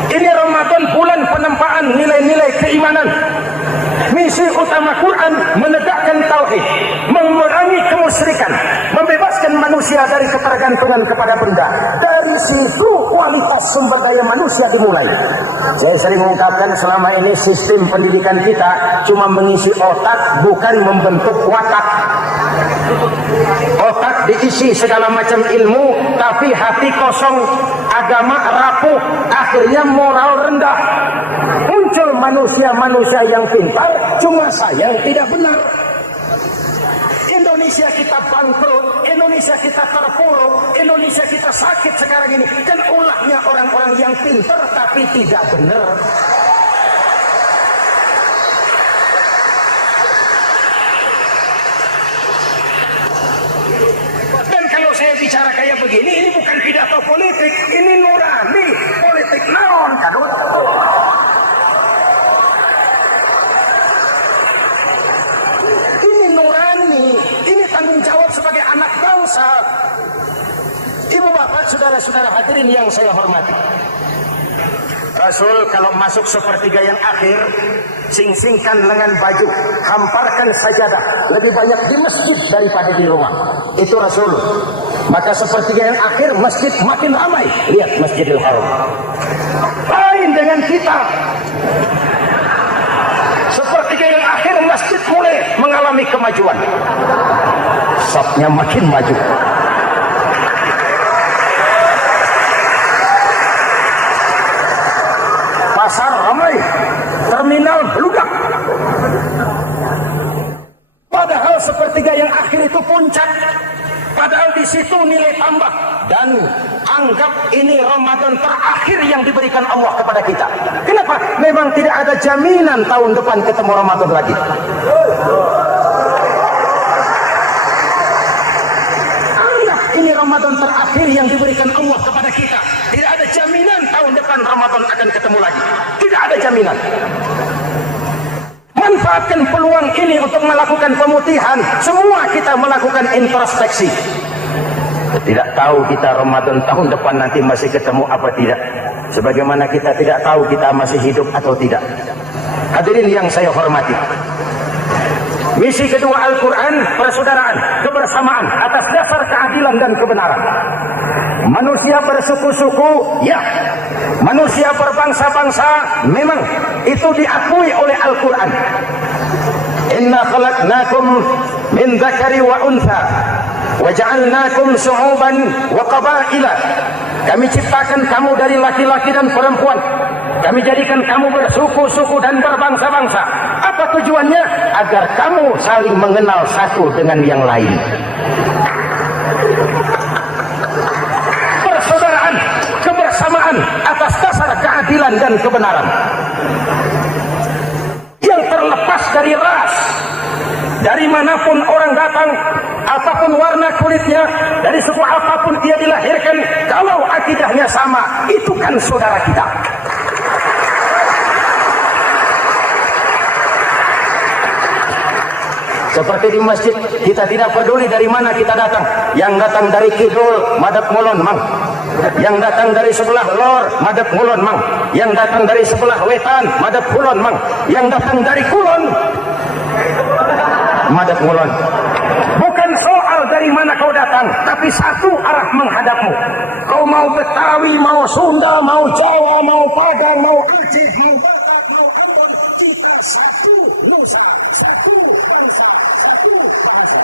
Ini Ramadan, bulan penempaan nilai-nilai keimanan. Misi utama Quran menegakkan tauhid, memerangi kemusyrikan, membebaskan manusia dari ketergantungan kepada benda. Dari situ kualitas sumber daya manusia dimulai. Saya sering mengungkapkan selama ini sistem pendidikan kita cuma mengisi otak, bukan membentuk watak. Otak diisi segala macam ilmu, tapi hati kosong, agama rapuh, akhirnya moral rendah. Muncul manusia-manusia yang pintar, cuma sayang tidak benar. Indonesia kita bangkrut, Indonesia kita terpuruk, Indonesia kita sakit sekarang ini. Kan ulahnya orang-orang yang pintar tapi tidak benar. Dan kalau saya bicara kayak begini, ini bukan pidato politik, ini nurani politik naon kadut. Sebagai anak bangsa, ibu bapak, saudara-saudara hadirin yang saya hormati, Rasul kalau masuk sepertiga yang akhir, sing-singkan lengan baju, hamparkan sajadah, lebih banyak di masjid daripada di rumah. Itu Rasul. Maka sepertiga yang akhir masjid makin ramai. Lihat Masjidil Haram. Lain dengan kita. Sepertiga yang akhir masjid mulai mengalami kemajuan. sopnya makin maju. Pasar ramai, terminal beludak. Padahal sepertiga yang akhir itu puncak. Padahal di situ nilai tambah. Dan anggap ini Ramadan terakhir yang diberikan Allah kepada kita. Kenapa? Memang tidak ada jaminan tahun depan ketemu Ramadan lagi. Anggap ini Ramadan terakhir yang diberikan Allah kepada kita. Tidak ada jaminan tahun depan Ramadan akan ketemu lagi. Tidak ada jaminan. Manfaatkan peluang ini untuk melakukan pemutihan. Semua kita melakukan introspeksi. Tidak tahu kita Ramadan tahun depan nanti masih ketemu apa tidak. Sebagaimana kita tidak tahu kita masih hidup atau tidak. Hadirin yang saya hormati. Misi kedua Al-Quran, persaudaraan, kebersamaan atas dasar keadilan dan kebenaran. Manusia bersuku-suku, ya. Manusia berbangsa-bangsa, memang itu diakui oleh Al-Quran. Inna khalaqnakum min dzakari wa untha wa ja'alnakum syu'uban wa qabaila. Kami ciptakan kamu dari laki-laki dan perempuan. Kami jadikan kamu bersuku-suku dan berbangsa-bangsa. Apa tujuannya? Agar kamu saling mengenal satu dengan yang lain. Persaudaraan, kebersamaan atas dasar keadilan dan kebenaran. Yang terlepas dari ras, dari manapun orang datang, apapun warna kulitnya, dari suku apapun dia dilahirkan, kalau akidahnya sama, itu kan saudara kita. Seperti di masjid, kita tidak peduli dari mana kita datang. Yang datang dari kidul, madep ngulon mang. Yang datang dari sebelah lor, madep ngulon mang. Yang datang dari sebelah wetan, madep kulon mang. Yang datang dari kulon, madep ngulon. Bukan soal dari mana kau datang, tapi satu arah menghadapmu. Kau mau Betawi, mau Sunda, mau Jawa, mau Padang, mau Aceh, mau Batak, mau Ambon, kita satu nusa, satu bangsa, satu bahasa.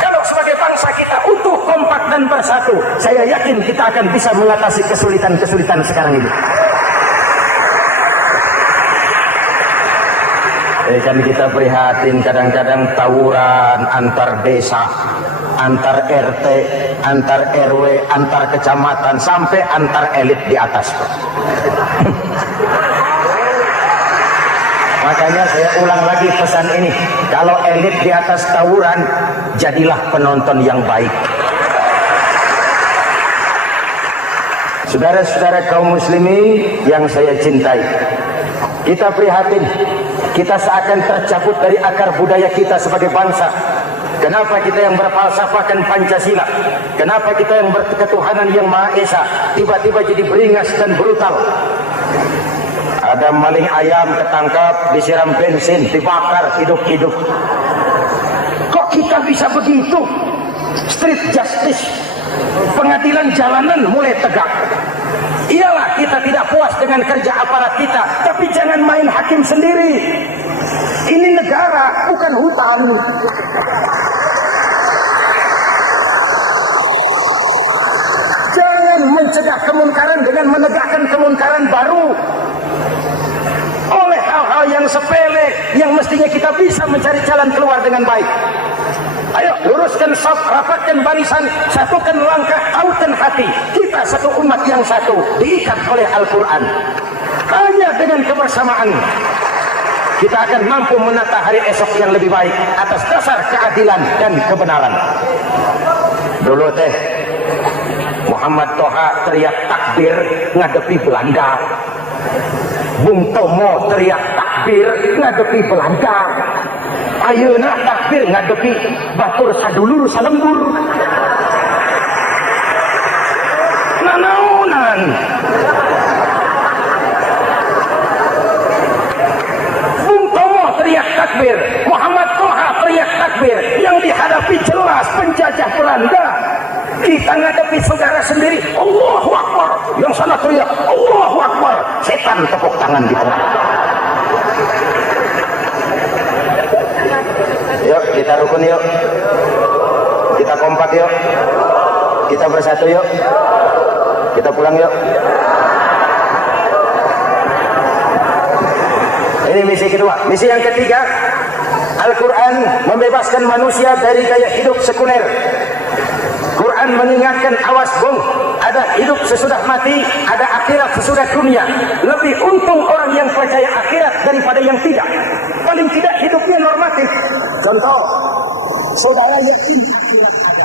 Kalau sebagai bangsa kita utuh, kompak dan bersatu, saya yakin kita akan bisa mengatasi kesulitan-kesulitan sekarang ini. Kan kita prihatin kadang-kadang tawuran antar desa, antar RT, antar RW, antar kecamatan, sampai antar elit di atas. Makanya saya ulang lagi pesan ini. Kalau elit di atas tawuran, jadilah penonton yang baik. Saudara-saudara kaum muslimin yang saya cintai, kita prihatin, kita seakan tercabut dari akar budaya kita sebagai bangsa. Kenapa kita yang berfalsafahkan Pancasila, kenapa kita yang berketuhanan yang Maha Esa tiba-tiba jadi beringas dan brutal? Ada maling ayam ketangkap, disiram bensin, dibakar hidup-hidup. Kok kita bisa begitu? Street justice, pengadilan jalanan mulai tegak. Iyalah kita tidak puas dengan kerja aparat kita, tapi jangan main hakim sendiri. Ini negara, bukan hutan. Jangan mencegah kemungkaran dengan menegakkan kemungkaran baru. Oleh hal-hal yang sepele, yang mestinya kita bisa mencari jalan keluar dengan baik. Ayo luruskan saf, rapatkan barisan, satukan langkah, tautan hati. Kita satu umat yang satu, diikat oleh Al-Quran. Hanya dengan kebersamaan kita akan mampu menata hari esok yang lebih baik atas dasar keadilan dan kebenaran. Dulu teh Muhammad Toha teriak takbir ngadepi Belanda. Bung Tomo teriak takbir ngadepi Belanda. Ayeuna takbir ngadepi batur sadulur salembur. Nanaunan. Bung Tomo teriak takbir, Muhammad Toha teriak takbir, yang dihadapi jelas penjajah Belanda. Kita ngadepi saudara sendiri, Allahu Akbar. Yang sana teriak, Allahu Akbar. Setan tepuk tangan di tengah. Yuk, kita rukun yuk. Kita kompak yuk. Kita bersatu yuk. Kita pulang yuk. Ini misi kedua. Misi yang ketiga, Al-Quran membebaskan manusia dari gaya hidup sekuler. Quran mengingatkan, awas bung, ada hidup sesudah mati, ada akhirat sesudah dunia. Lebih untung orang yang percaya akhirat daripada yang tidak. Paling tidak hidupnya normatif. Contoh, saudara yakin akhirat ada,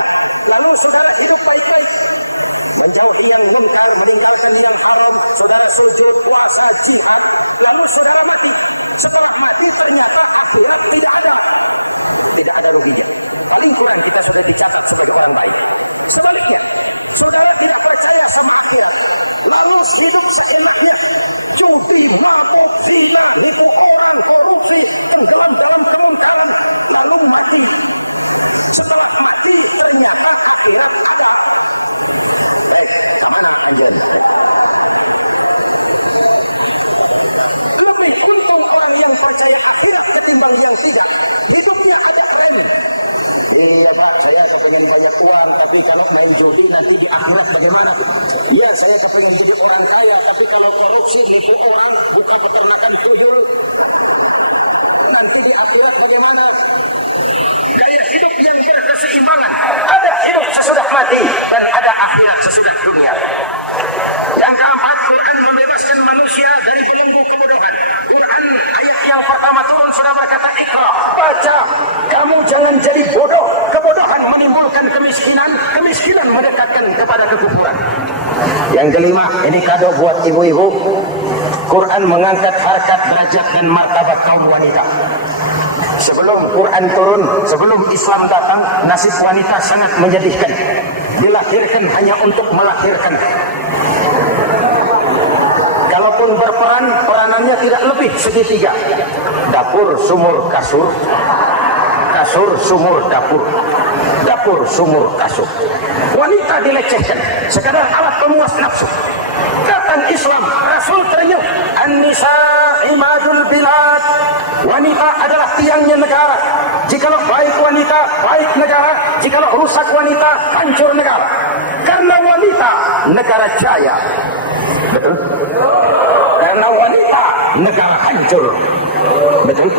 lalu saudara hidup baik-baik, menjauhi yang munkar, meninggalkan yang haram, saudara sujud, puasa, jihad, lalu saudara mati. Setelah mati ternyata akhirat tidak ada. Tidak ada begitu. Paling kurang kita sudah dicatat sebagai orang baik. Sebaliknya, saudara tidak percaya sama akhirat, lalu hidup seenaknya, judi, mabuk, zina, itu orang, korupsi, tenggelam dalam kemungkaran, lalu mati. Setelah mati ternyata akhirat ada. Baik, mana kalian? Lebih untung orang yang percaya akhirat ketimbang yang tidak. Hidupnya ada keren. Iya Pak, saya pengen banyak uang, tapi kalau main judi nanti di akhirat bagaimana? Iya, saya pengen jadi orang kaya, tapi kalau korupsi nipu orang, buka peternakan tuyul, nanti di akhirat bagaimana? Gaya hidup yang berkeseimbangan. Ada hidup sesudah mati dan ada akhirat sesudah dunia. Yang keempat, Quran membebaskan manusia dari belenggu kebodohan. Quran ayat yang pertama turun sudah berkata, Iqra, baca, kamu jangan jadi bodoh. Kebodohan menimbulkan kemiskinan, kemiskinan mendekatkan kepada kekufuran. Yang kelima, ini kado buat ibu-ibu. Quran mengangkat harkat, derajat dan martabat kaum wanita. Sebelum Quran turun, sebelum Islam datang, nasib wanita sangat menyedihkan. Dilahirkan hanya untuk melahirkan. Kalaupun berperan, peranannya tidak lebih segitiga. Dapur, sumur, kasur. Kasur, sumur, dapur. Dapur, sumur, kasur. Wanita dilecehkan, sekadar alat pemuas nafsu. Datang Islam, Rasul teriak, An-Nisa imadul bilad. Wanita adalah tiangnya negara. Jikalau baik wanita, baik negara. Jikalau rusak wanita, hancur negara. Karena wanita, negara jaya. Betul? Karena wanita, negara hancur. Betul?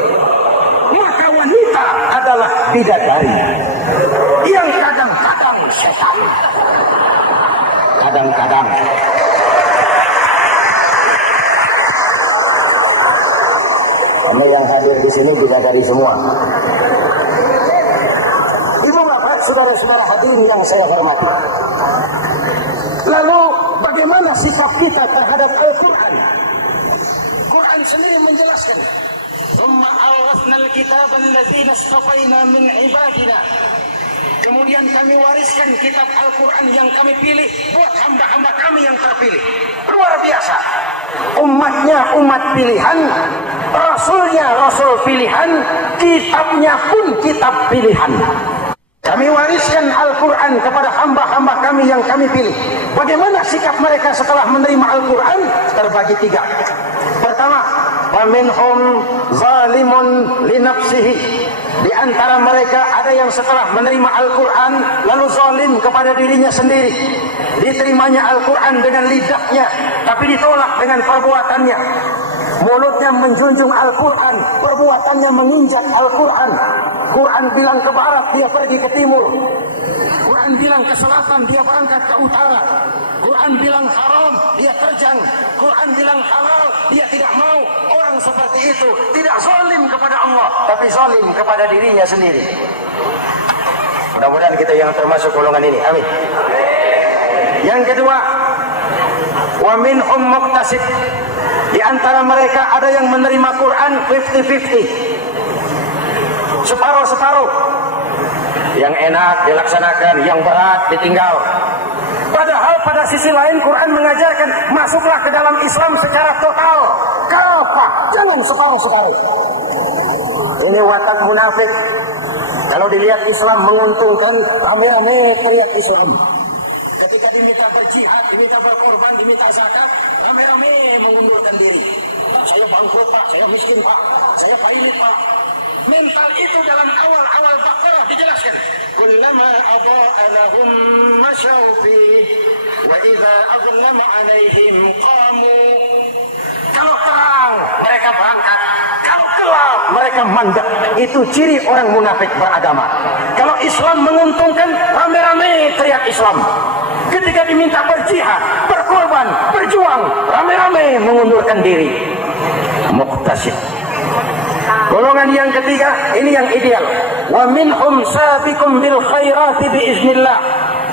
Maka wanita adalah bidadari yang kadang-kadang setan. Kadang-kadang. Kami yang hadir di sini bidadari semua. Ibu bapak, saudara-saudara hadirin yang saya hormati. Lalu bagaimana sikap kita terhadap Al-Quran? Quran sendiri menjelaskan, "Tsumma awrathnal kitaba alladzina istafaina min ibadina." Kemudian kami wariskan kitab Al-Quran yang kami pilih buat hamba-hamba kami yang terpilih. Luar biasa. Umatnya umat pilihan, Rasulnya Rasul pilihan, kitabnya pun kitab pilihan. Kami wariskan Al-Quran kepada hamba-hamba kami yang kami pilih. Bagaimana sikap mereka setelah menerima Al-Quran? Terbagi tiga. Pertama, وَمِنْهُمْ ظَالِمٌ لِنَفْسِهِ. Di antara mereka ada yang setelah menerima Al-Quran lalu zalim kepada dirinya sendiri. Diterimanya Al-Quran dengan lidahnya, tapi ditolak dengan perbuatannya. Mulutnya menjunjung Al-Quran, perbuatannya menginjak Al-Quran. Quran bilang ke barat, dia pergi ke timur. Quran bilang ke selatan, dia berangkat ke utara. Quran bilang haram, dia terjang. Quran bilang halal, dia tidak mau. Orang seperti itu tidak zalim kepada Allah, tapi zalim kepada dirinya sendiri. Mudah-mudahan kita yang termasuk golongan ini. Amin. Yang Yang kedua, wa minhum muqtasid. Di antara mereka ada yang menerima Quran 50-50. Separuh-separuh. Yang enak dilaksanakan, yang berat ditinggal. Padahal pada sisi lain Quran mengajarkan masuklah ke dalam Islam secara total. Kafah, jangan separuh-separuh. Ini watak munafik. Kalau dilihat Islam menguntungkan, rame-rame teriak Islam. Ketika diminta berjihad, diminta berkorban, diminta zakat, rame-rame mengundurkan diri. Saya bangkrut Pak, saya miskin Pak, saya pailit Pak. Mental itu dalam awal-awal Baqarah dijelaskan. Kullama adha'a lahum masyaw fihi wa idza adlama 'alaihim qamu. Kalau terang mereka berangkat, kalau gelap mereka mandek. Itu ciri orang munafik beragama. Kalau Islam menguntungkan, rame-rame teriak Islam. Ketika diminta berjihad, berkorban, berjuang, rame-rame mengundurkan diri. Muqtasid. Golongan yang ketiga, ini yang ideal. Wa minhum sabiqum bil khairati biiznillah.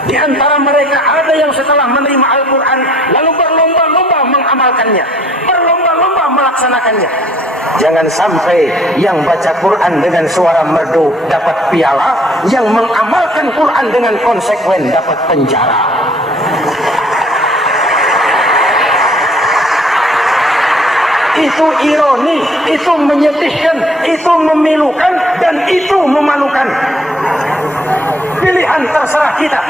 Di antara mereka ada yang setelah menerima Al-Quran lalu berlomba-lomba mengamalkannya, berlomba-lomba melaksanakannya. Jangan sampai yang baca Quran dengan suara merdu dapat piala, yang mengamalkan Quran dengan konsekuen dapat penjara. Itu ironi, itu menyedihkan, itu memilukan, dan itu memalukan. Pilihan terserah kita.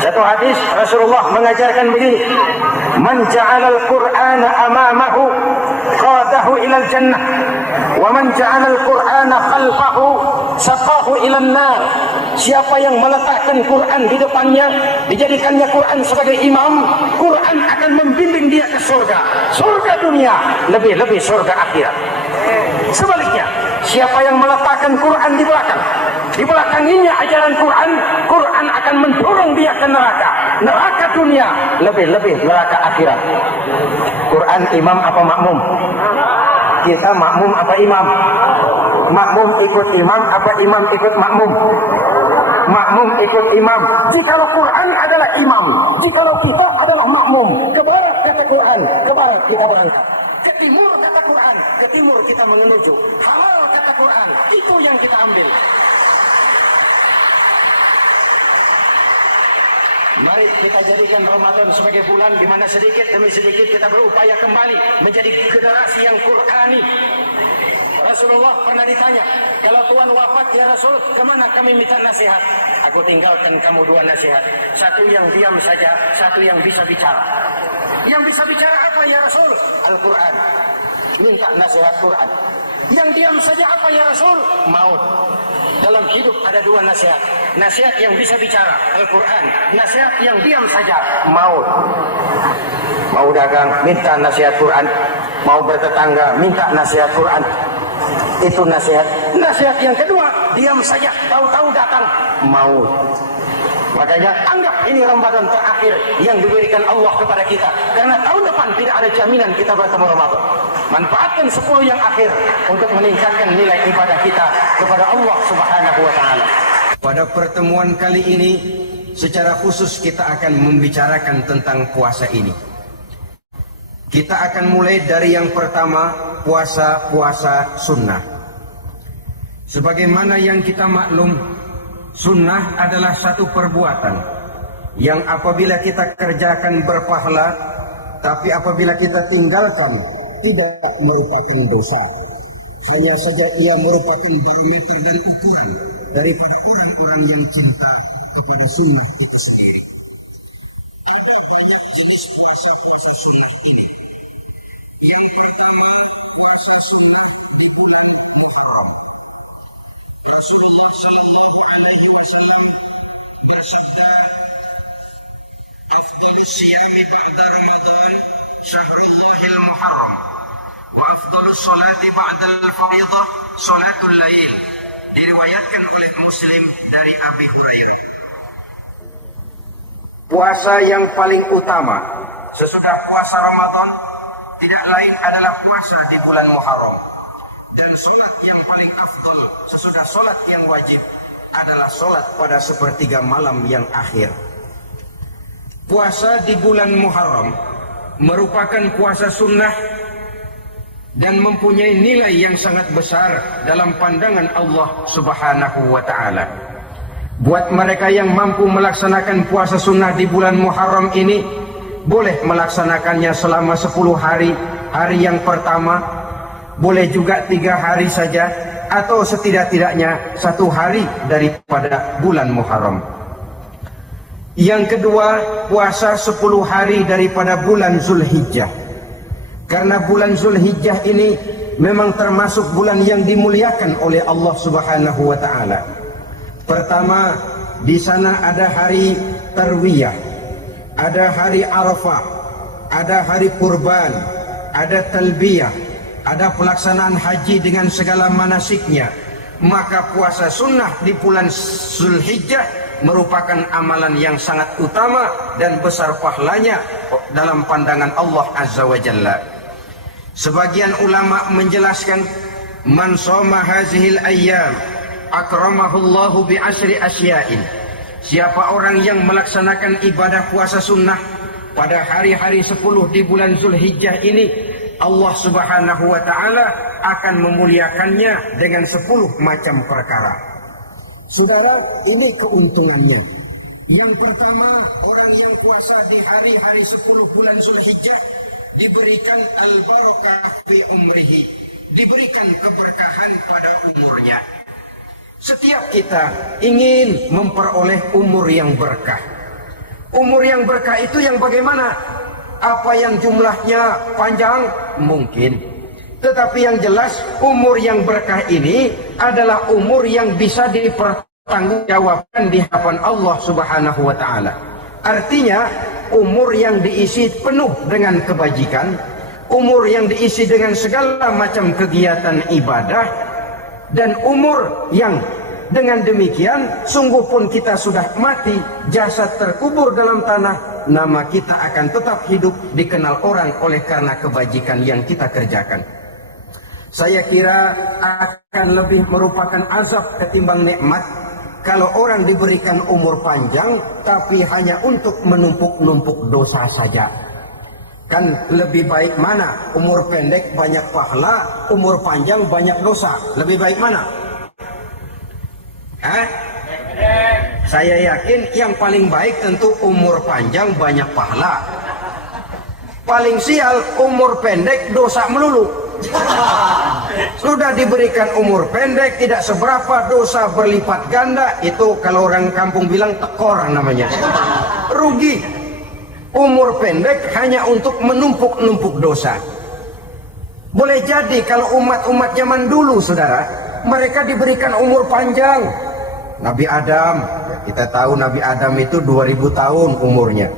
Satu hadis Rasulullah mengajarkan begini, man ja'alal Qur'ana amamahu qadahu ilal jannah, wa man ja'alal Qur'ana khalfahu saqahu ilal nar. Siapa yang meletakkan Quran di depannya, dijadikannya Quran sebagai imam, Quran akan membimbing dia ke surga. Surga dunia, lebih-lebih surga akhirat. Sebaliknya, siapa yang meletakkan Quran di belakang, dibelakanginya ajaran Quran, Quran akan mendorong dia ke neraka. Neraka dunia, lebih-lebih neraka akhirat. Quran imam apa makmum? Kita makmum apa imam? Makmum ikut imam apa imam ikut makmum? Makmum ikut imam. Jikalau Quran adalah imam, jikalau kita adalah makmum. Ke barat kata Quran, ke barat kita berangkat. Ke timur kata Quran, ke timur kita menuju. Halal kata Quran, itu yang kita ambil. Mari kita jadikan Ramadan sebagai bulan di mana sedikit demi sedikit kita berupaya kembali menjadi generasi yang Qur'ani. Rasulullah pernah ditanya, kalau Tuhan wafat ya Rasul, kemana kami minta nasihat? Aku tinggalkan kamu dua nasihat. Satu yang diam saja, satu yang bisa bicara. Yang bisa bicara apa ya Rasul? Al-Quran. Minta nasihat Quran. Yang diam saja apa ya Rasul? Maut. Dalam hidup ada dua nasihat. Nasihat yang bisa bicara, Al-Quran. Nasihat yang diam saja, maut. Mau dagang, minta nasihat Quran. Mau bertetangga, minta nasihat Quran. Itu nasihat. Nasihat yang kedua, diam saja, tahu-tahu datang, maut. Makanya anggap ini Ramadan terakhir yang diberikan Allah kepada kita. Karena tahun depan tidak ada jaminan kita bertemu Ramadan. Manfaatkan 10 yang akhir untuk meningkatkan nilai ibadah kita kepada Allah Subhanahu wa Ta'ala. Pada pertemuan kali ini, secara khusus kita akan membicarakan tentang puasa ini. Kita akan mulai dari yang pertama, puasa sunnah. Sebagaimana yang kita maklum, sunnah adalah satu perbuatan yang apabila kita kerjakan berpahala, tapi apabila kita tinggalkan tidak merupakan dosa. Hanya saja ia merupakan barometer dan ukuran daripada orang-orang yang cinta kepada sunnah itu sendiri. Ada banyak jenis puasa sunnah ini. Yang pertama, puasa sunnah di bulan Muharram. Rasulullah Sallallahu Alaihi Wasallam bersabda, "Afdalus siyami ba'da Ramadan syahrullahil Muharram, wa afdalus salati ba'da al-fariḍah salatul lail." Diriwayatkan oleh Muslim dari Abi Hurairah. Puasa yang paling utama sesudah puasa Ramadan tidak lain adalah puasa di bulan Muharram. Dan solat yang paling afdal sesudah solat yang wajib adalah solat pada sepertiga malam yang akhir. puasa di bulan Muharram merupakan puasa sunnah dan mempunyai nilai yang sangat besar dalam pandangan Allah Subhanahu wa Ta'ala. Buat mereka yang mampu melaksanakan puasa sunnah di bulan Muharram ini, boleh melaksanakannya selama 10 hari. Hari yang pertama boleh juga 3 hari saja, atau setidak-tidaknya 1 hari daripada bulan Muharram. Yang kedua, puasa 10 hari daripada bulan Zulhijjah. Karena bulan Zulhijjah ini memang termasuk bulan yang dimuliakan oleh Allah Subhanahu wa Ta'ala. Pertama, di sana ada hari Tarwiyah, ada hari Arafah, ada hari Kurban, ada Talbiyah, ada pelaksanaan haji dengan segala manasiknya. Maka puasa sunnah di bulan Zulhijjah merupakan amalan yang sangat utama dan besar pahalanya dalam pandangan Allah Azza wa Jalla. Sebagian ulama menjelaskan, man shoma hazihil ayyam akramahullahu bi asyri asya'in. Siapa orang yang melaksanakan ibadah puasa sunnah pada hari-hari 10 di bulan Zulhijjah ini, Allah Subhanahu wa Ta'ala akan memuliakannya dengan 10 macam perkara. Saudara, ini keuntungannya. Yang pertama, orang yang puasa di hari-hari 10 bulan Zulhijjah diberikan al-barakah fi umrihi, diberikan keberkahan pada umurnya. Setiap kita ingin memperoleh umur yang berkah. Umur yang berkah itu yang bagaimana? Apa yang jumlahnya panjang? Mungkin. Tetapi yang jelas, umur yang berkah ini adalah umur yang bisa dipertanggungjawabkan di hadapan Allah Subhanahu wa Ta'ala. Artinya, umur yang diisi penuh dengan kebajikan, umur yang diisi dengan segala macam kegiatan ibadah, dan umur yang dengan demikian sungguh pun kita sudah mati, jasad terkubur dalam tanah, nama kita akan tetap hidup, dikenal orang oleh karena kebajikan yang kita kerjakan. Saya kira akan lebih merupakan azab ketimbang nikmat kalau orang diberikan umur panjang tapi hanya untuk menumpuk-numpuk dosa saja. Kan lebih baik mana? Umur pendek banyak pahala, umur panjang banyak dosa. Lebih baik mana? Saya yakin yang paling baik tentu umur panjang banyak pahala. Paling sial umur pendek dosa melulu. Sudah diberikan umur pendek, tidak seberapa, dosa berlipat ganda. Itu kalau orang kampung bilang tekor namanya. Rugi. Umur pendek hanya untuk menumpuk-numpuk dosa. Boleh jadi kalau umat-umat zaman dulu, saudara, mereka diberikan umur panjang. Nabi Adam, kita tahu Nabi Adam itu 2000 tahun umurnya.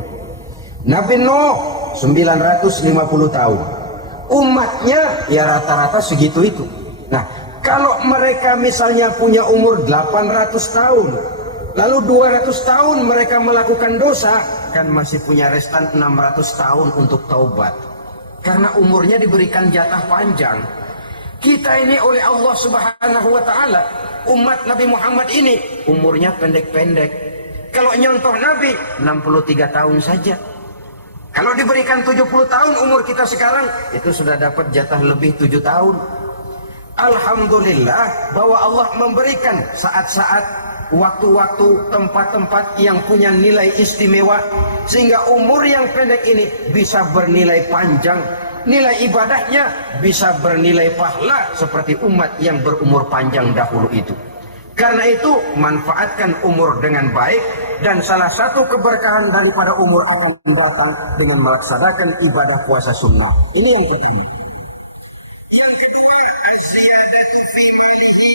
Nabi Nuh 950 tahun. Umatnya ya rata-rata segitu itu. Nah, kalau mereka misalnya punya umur 800 tahun, lalu 200 tahun mereka melakukan dosa, kan masih punya restan 600 tahun untuk taubat. Karena umurnya diberikan jatah panjang. Kita ini oleh Allah Subhanahu wa Ta'ala, umat Nabi Muhammad ini umurnya pendek-pendek. Kalau nyontoh Nabi 63 tahun saja. Kalau diberikan 70 tahun umur kita sekarang, itu sudah dapat jatah lebih 7 tahun. Alhamdulillah bahwa Allah memberikan saat-saat, waktu-waktu, tempat-tempat yang punya nilai istimewa, sehingga umur yang pendek ini bisa bernilai panjang, nilai ibadahnya bisa bernilai pahala seperti umat yang berumur panjang dahulu itu. Karena itu manfaatkan umur dengan baik, dan salah satu keberkahan daripada umur akan datang dengan melaksanakan ibadah puasa sunnah. Ini yang penting. Yang kedua, az-ziyadatu fi malihi,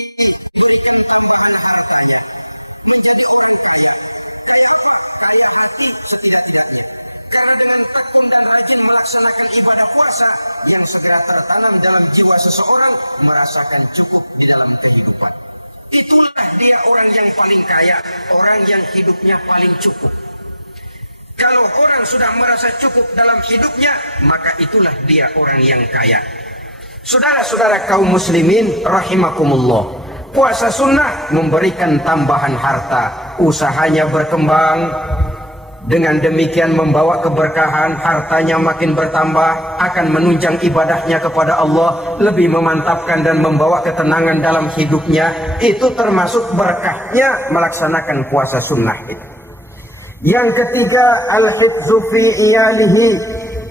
berikan tambahan hartanya. Menjadi umur kaya hati setidak-tidaknya. Karena dengan tekun dan rajin melaksanakan ibadah puasa yang segera tertanam dalam jiwa seseorang, merasakan cukup di dalam kehidupan. Itulah dia orang yang paling kaya, orang yang hidupnya paling cukup. Kalau orang sudah merasa cukup dalam hidupnya, maka itulah dia orang yang kaya. Saudara-saudara kaum muslimin rahimakumullah, puasa sunnah memberikan tambahan harta, usahanya berkembang, Dengan demikian membawa keberkahan, hartanya makin bertambah, akan menunjang ibadahnya kepada Allah, lebih memantapkan dan membawa ketenangan dalam hidupnya. Itu termasuk berkahnya melaksanakan puasa sunnah itu. Yang ketiga, al-hifzu fi iyalihi,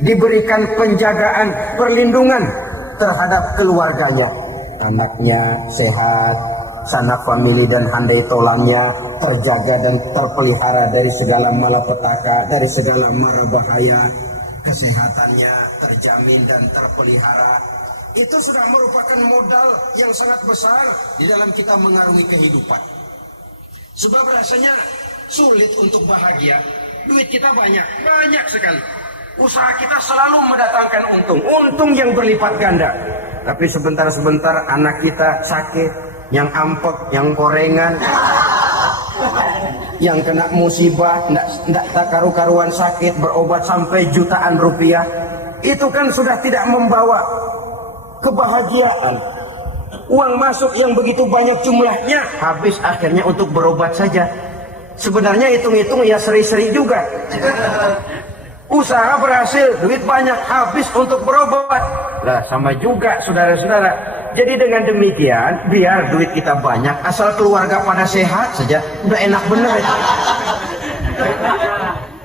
diberikan penjagaan, perlindungan terhadap keluarganya. Anaknya sehat, sanak famili dan handai tolannya terjaga dan terpelihara dari segala malapetaka, dari segala mara bahaya. Kesehatannya terjamin dan terpelihara. Itu sudah merupakan modal yang sangat besar di dalam kita mengarungi kehidupan. Sebab rasanya sulit untuk bahagia. Duit kita banyak sekali. Usaha kita selalu mendatangkan untung yang berlipat ganda. Tapi sebentar-sebentar anak kita sakit, yang ampek, yang korengan, yang kena musibah, tak karu-karuan sakit, berobat sampai jutaan rupiah. Itu kan sudah tidak membawa kebahagiaan. Uang masuk yang begitu banyak jumlahnya, habis akhirnya untuk berobat saja. Sebenarnya hitung-hitung ya seri-seri juga. Usaha berhasil, duit banyak, habis untuk berobat. Lah sama juga saudara-saudara. Jadi dengan demikian, biar duit kita banyak, asal keluarga pada sehat saja, udah enak bener ya.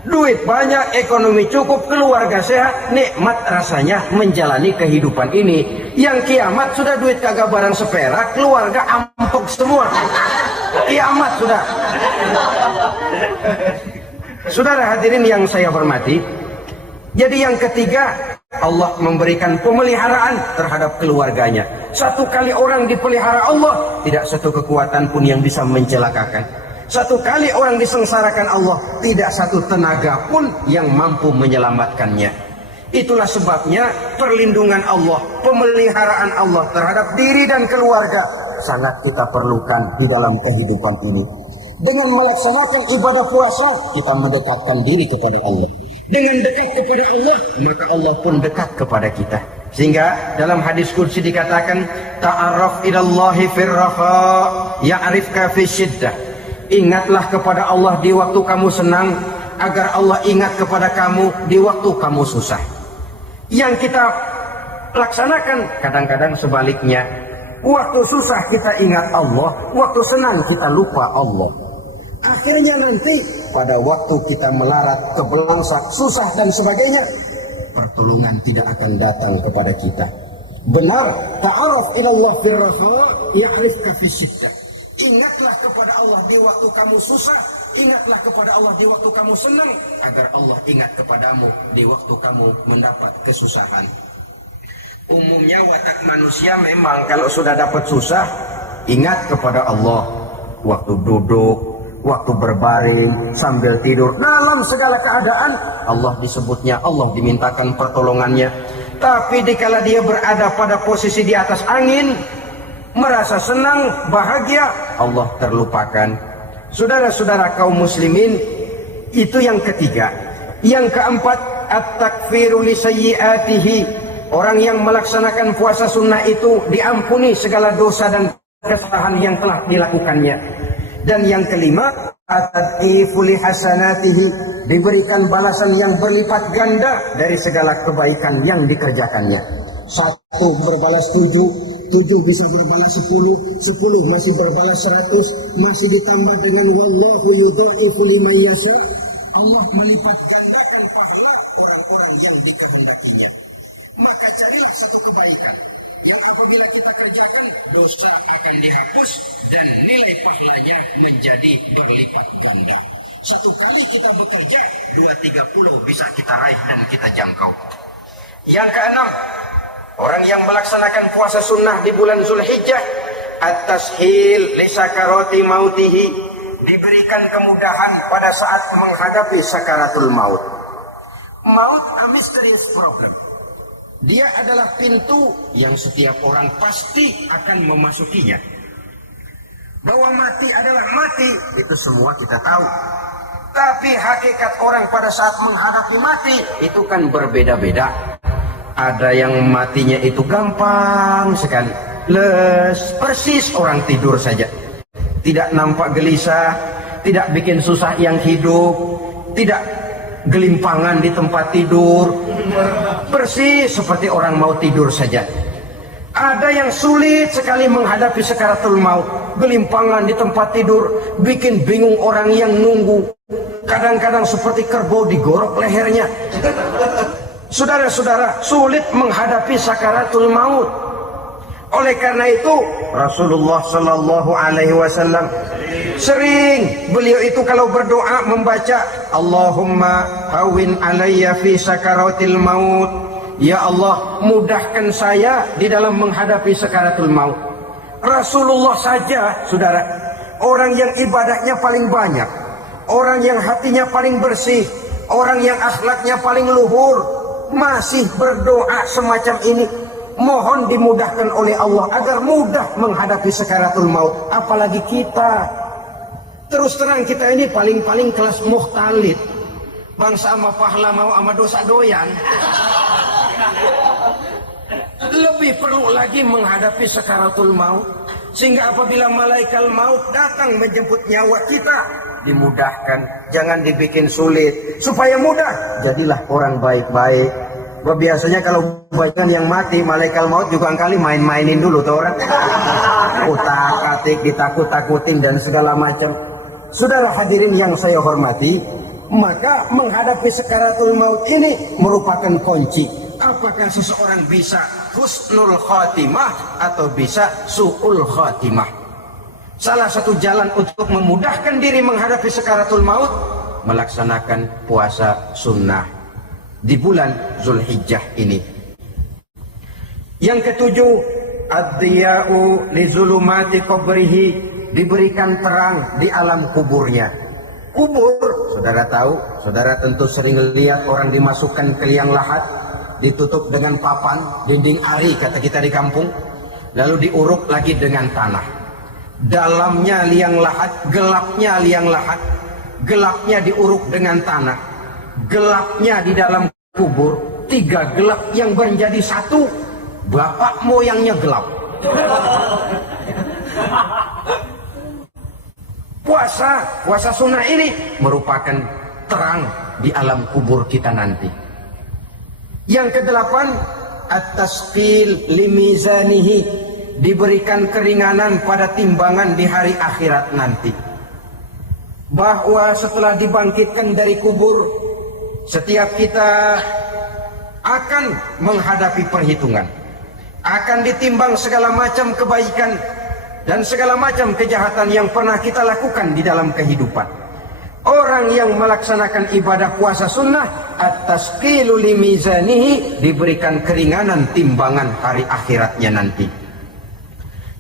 Duit banyak, ekonomi cukup, keluarga sehat, nikmat rasanya menjalani kehidupan ini. Yang kiamat sudah duit kagak barang seperak, keluarga ampuk semua. Kiamat sudah. Saudara hadirin yang saya hormati, jadi yang ketiga, Allah memberikan pemeliharaan terhadap keluarganya. Satu kali orang dipelihara Allah, tidak satu kekuatan pun yang bisa mencelakakan. Satu kali orang disengsarakan Allah, tidak satu tenaga pun yang mampu menyelamatkannya. Itulah sebabnya perlindungan Allah, pemeliharaan Allah terhadap diri dan keluarga sangat kita perlukan di dalam kehidupan ini. Dengan melaksanakan ibadah puasa, kita mendekatkan diri kepada Allah. Dengan dekat kepada Allah, maka Allah pun dekat kepada kita. Sehingga dalam hadis kursi dikatakan, ta'arraf ilallahi firraha ya'rifka fi syiddah. Ingatlah kepada Allah di waktu kamu senang, agar Allah ingat kepada kamu di waktu kamu susah. Yang kita laksanakan kadang-kadang sebaliknya. Waktu susah kita ingat Allah, waktu senang kita lupa Allah. Akhirnya nanti pada waktu kita melarat, kebelangsak, susah dan sebagainya, pertolongan tidak akan datang kepada kita. Benar, ta'aruf ilallah firraha ya'rifka fi syiddah. Ingatlah kepada Allah di waktu kamu susah, ingatlah kepada Allah di waktu kamu senang, agar Allah ingat kepadamu di waktu kamu mendapat kesusahan. Umumnya watak manusia memang kalau sudah dapat susah, ingat kepada Allah. Waktu duduk, waktu berbaring, sambil tidur, dalam segala keadaan Allah disebutnya, Allah dimintakan pertolongannya. Tapi dikala dia berada pada posisi di atas angin, merasa senang, bahagia, Allah terlupakan. Saudara-saudara kaum muslimin, itu yang ketiga. Yang keempat, at-takfiru li sayyiatihi. Orang yang melaksanakan puasa sunnah itu diampuni segala dosa dan kesalahan yang telah dilakukannya. Dan yang kelima, at-tad'ifu li hasanatihi, diberikan balasan yang berlipat ganda dari segala kebaikan yang dikerjakannya. 1 berbalas 7 bisa berbalas 10 masih berbalas 100, masih ditambah dengan wallahu yudha'ifu liman yasha. Allah melipat gandakan pahala orang-orang yang dikehendakinya. Maka carilah satu kebaikan yang apabila kita kerjakan, dosa akan dihapus dan nilai pahalanya menjadi berlipat ganda. Satu kali kita bekerja, 2-3 pulau bisa kita raih dan kita jangkau. Yang keenam, orang yang melaksanakan puasa sunnah di bulan Zulhijjah, at-tashil li sakarati mautihi, diberikan kemudahan pada saat menghadapi sakaratul maut. Maut a mysterious problem. Dia adalah pintu yang setiap orang pasti akan memasukinya. Bahwa mati adalah mati, itu semua kita tahu. Tapi hakikat orang pada saat menghadapi mati itu kan berbeda-beda. Ada yang matinya itu gampang sekali, persis orang tidur saja, tidak nampak gelisah, tidak bikin susah yang hidup, tidak gelimpangan di tempat tidur, persis seperti orang mau tidur saja. Ada yang sulit sekali menghadapi sakaratul maut, gelimpangan di tempat tidur, bikin bingung orang yang nunggu. Kadang-kadang seperti kerbau digorok lehernya. Saudara-saudara, sulit menghadapi sakaratul maut. Oleh karena itu Rasulullah Sallallahu Alaihi Wasallam sering beliau itu kalau berdoa membaca Allahumma hawin alayya fi sakaratil maut. Ya Allah, mudahkan saya di dalam menghadapi sakaratul maut. Rasulullah saja, saudara, orang yang ibadahnya paling banyak, orang yang hatinya paling bersih, orang yang akhlaknya paling luhur, masih berdoa semacam ini. Mohon dimudahkan oleh Allah agar mudah menghadapi sakaratul maut. Apalagi kita, terus terang kita ini paling-paling kelas muhtalid, bangsa sama pahala mau sama dosa doyan. Lebih perlu lagi menghadapi sakaratul maut, sehingga apabila malaikat maut datang menjemput nyawa kita, dimudahkan, jangan dibikin sulit, supaya mudah. Jadilah orang baik-baik. Biasanya kalau banyak yang mati, malaikat maut juga kali main-mainin dulu tuh orang. Utak-atik, ditakut-takutin dan segala macam. Saudara hadirin yang saya hormati, maka menghadapi sakaratul maut ini merupakan kunci. Apakah seseorang bisa husnul khatimah atau bisa su'ul khatimah? Salah satu jalan untuk memudahkan diri menghadapi sakaratul maut, melaksanakan puasa sunnah di bulan Zulhijjah ini. Yang ketujuh, ad-diya'u li zulumati qabrihi, diberikan terang di alam kuburnya. Kubur, saudara tahu, saudara tentu sering lihat orang dimasukkan ke liang lahat, ditutup dengan papan, dinding ari kata kita di kampung, lalu diuruk lagi dengan tanah. Dalamnya liang lahat, gelapnya liang lahat, gelapnya diuruk dengan tanah, gelapnya di dalam kubur, tiga gelap yang menjadi satu. Bapak moyangnya gelap. Puasa sunnah ini merupakan terang di alam kubur kita nanti. Yang kedelapan, at-tasqil limizanihi, diberikan keringanan pada timbangan di hari akhirat nanti. Bahwa setelah dibangkitkan dari kubur, setiap kita akan menghadapi perhitungan, akan ditimbang segala macam kebaikan dan segala macam kejahatan yang pernah kita lakukan di dalam kehidupan. Orang yang melaksanakan ibadah puasa sunnah, at-tasqilu limizanihi, diberikan keringanan timbangan hari akhiratnya nanti.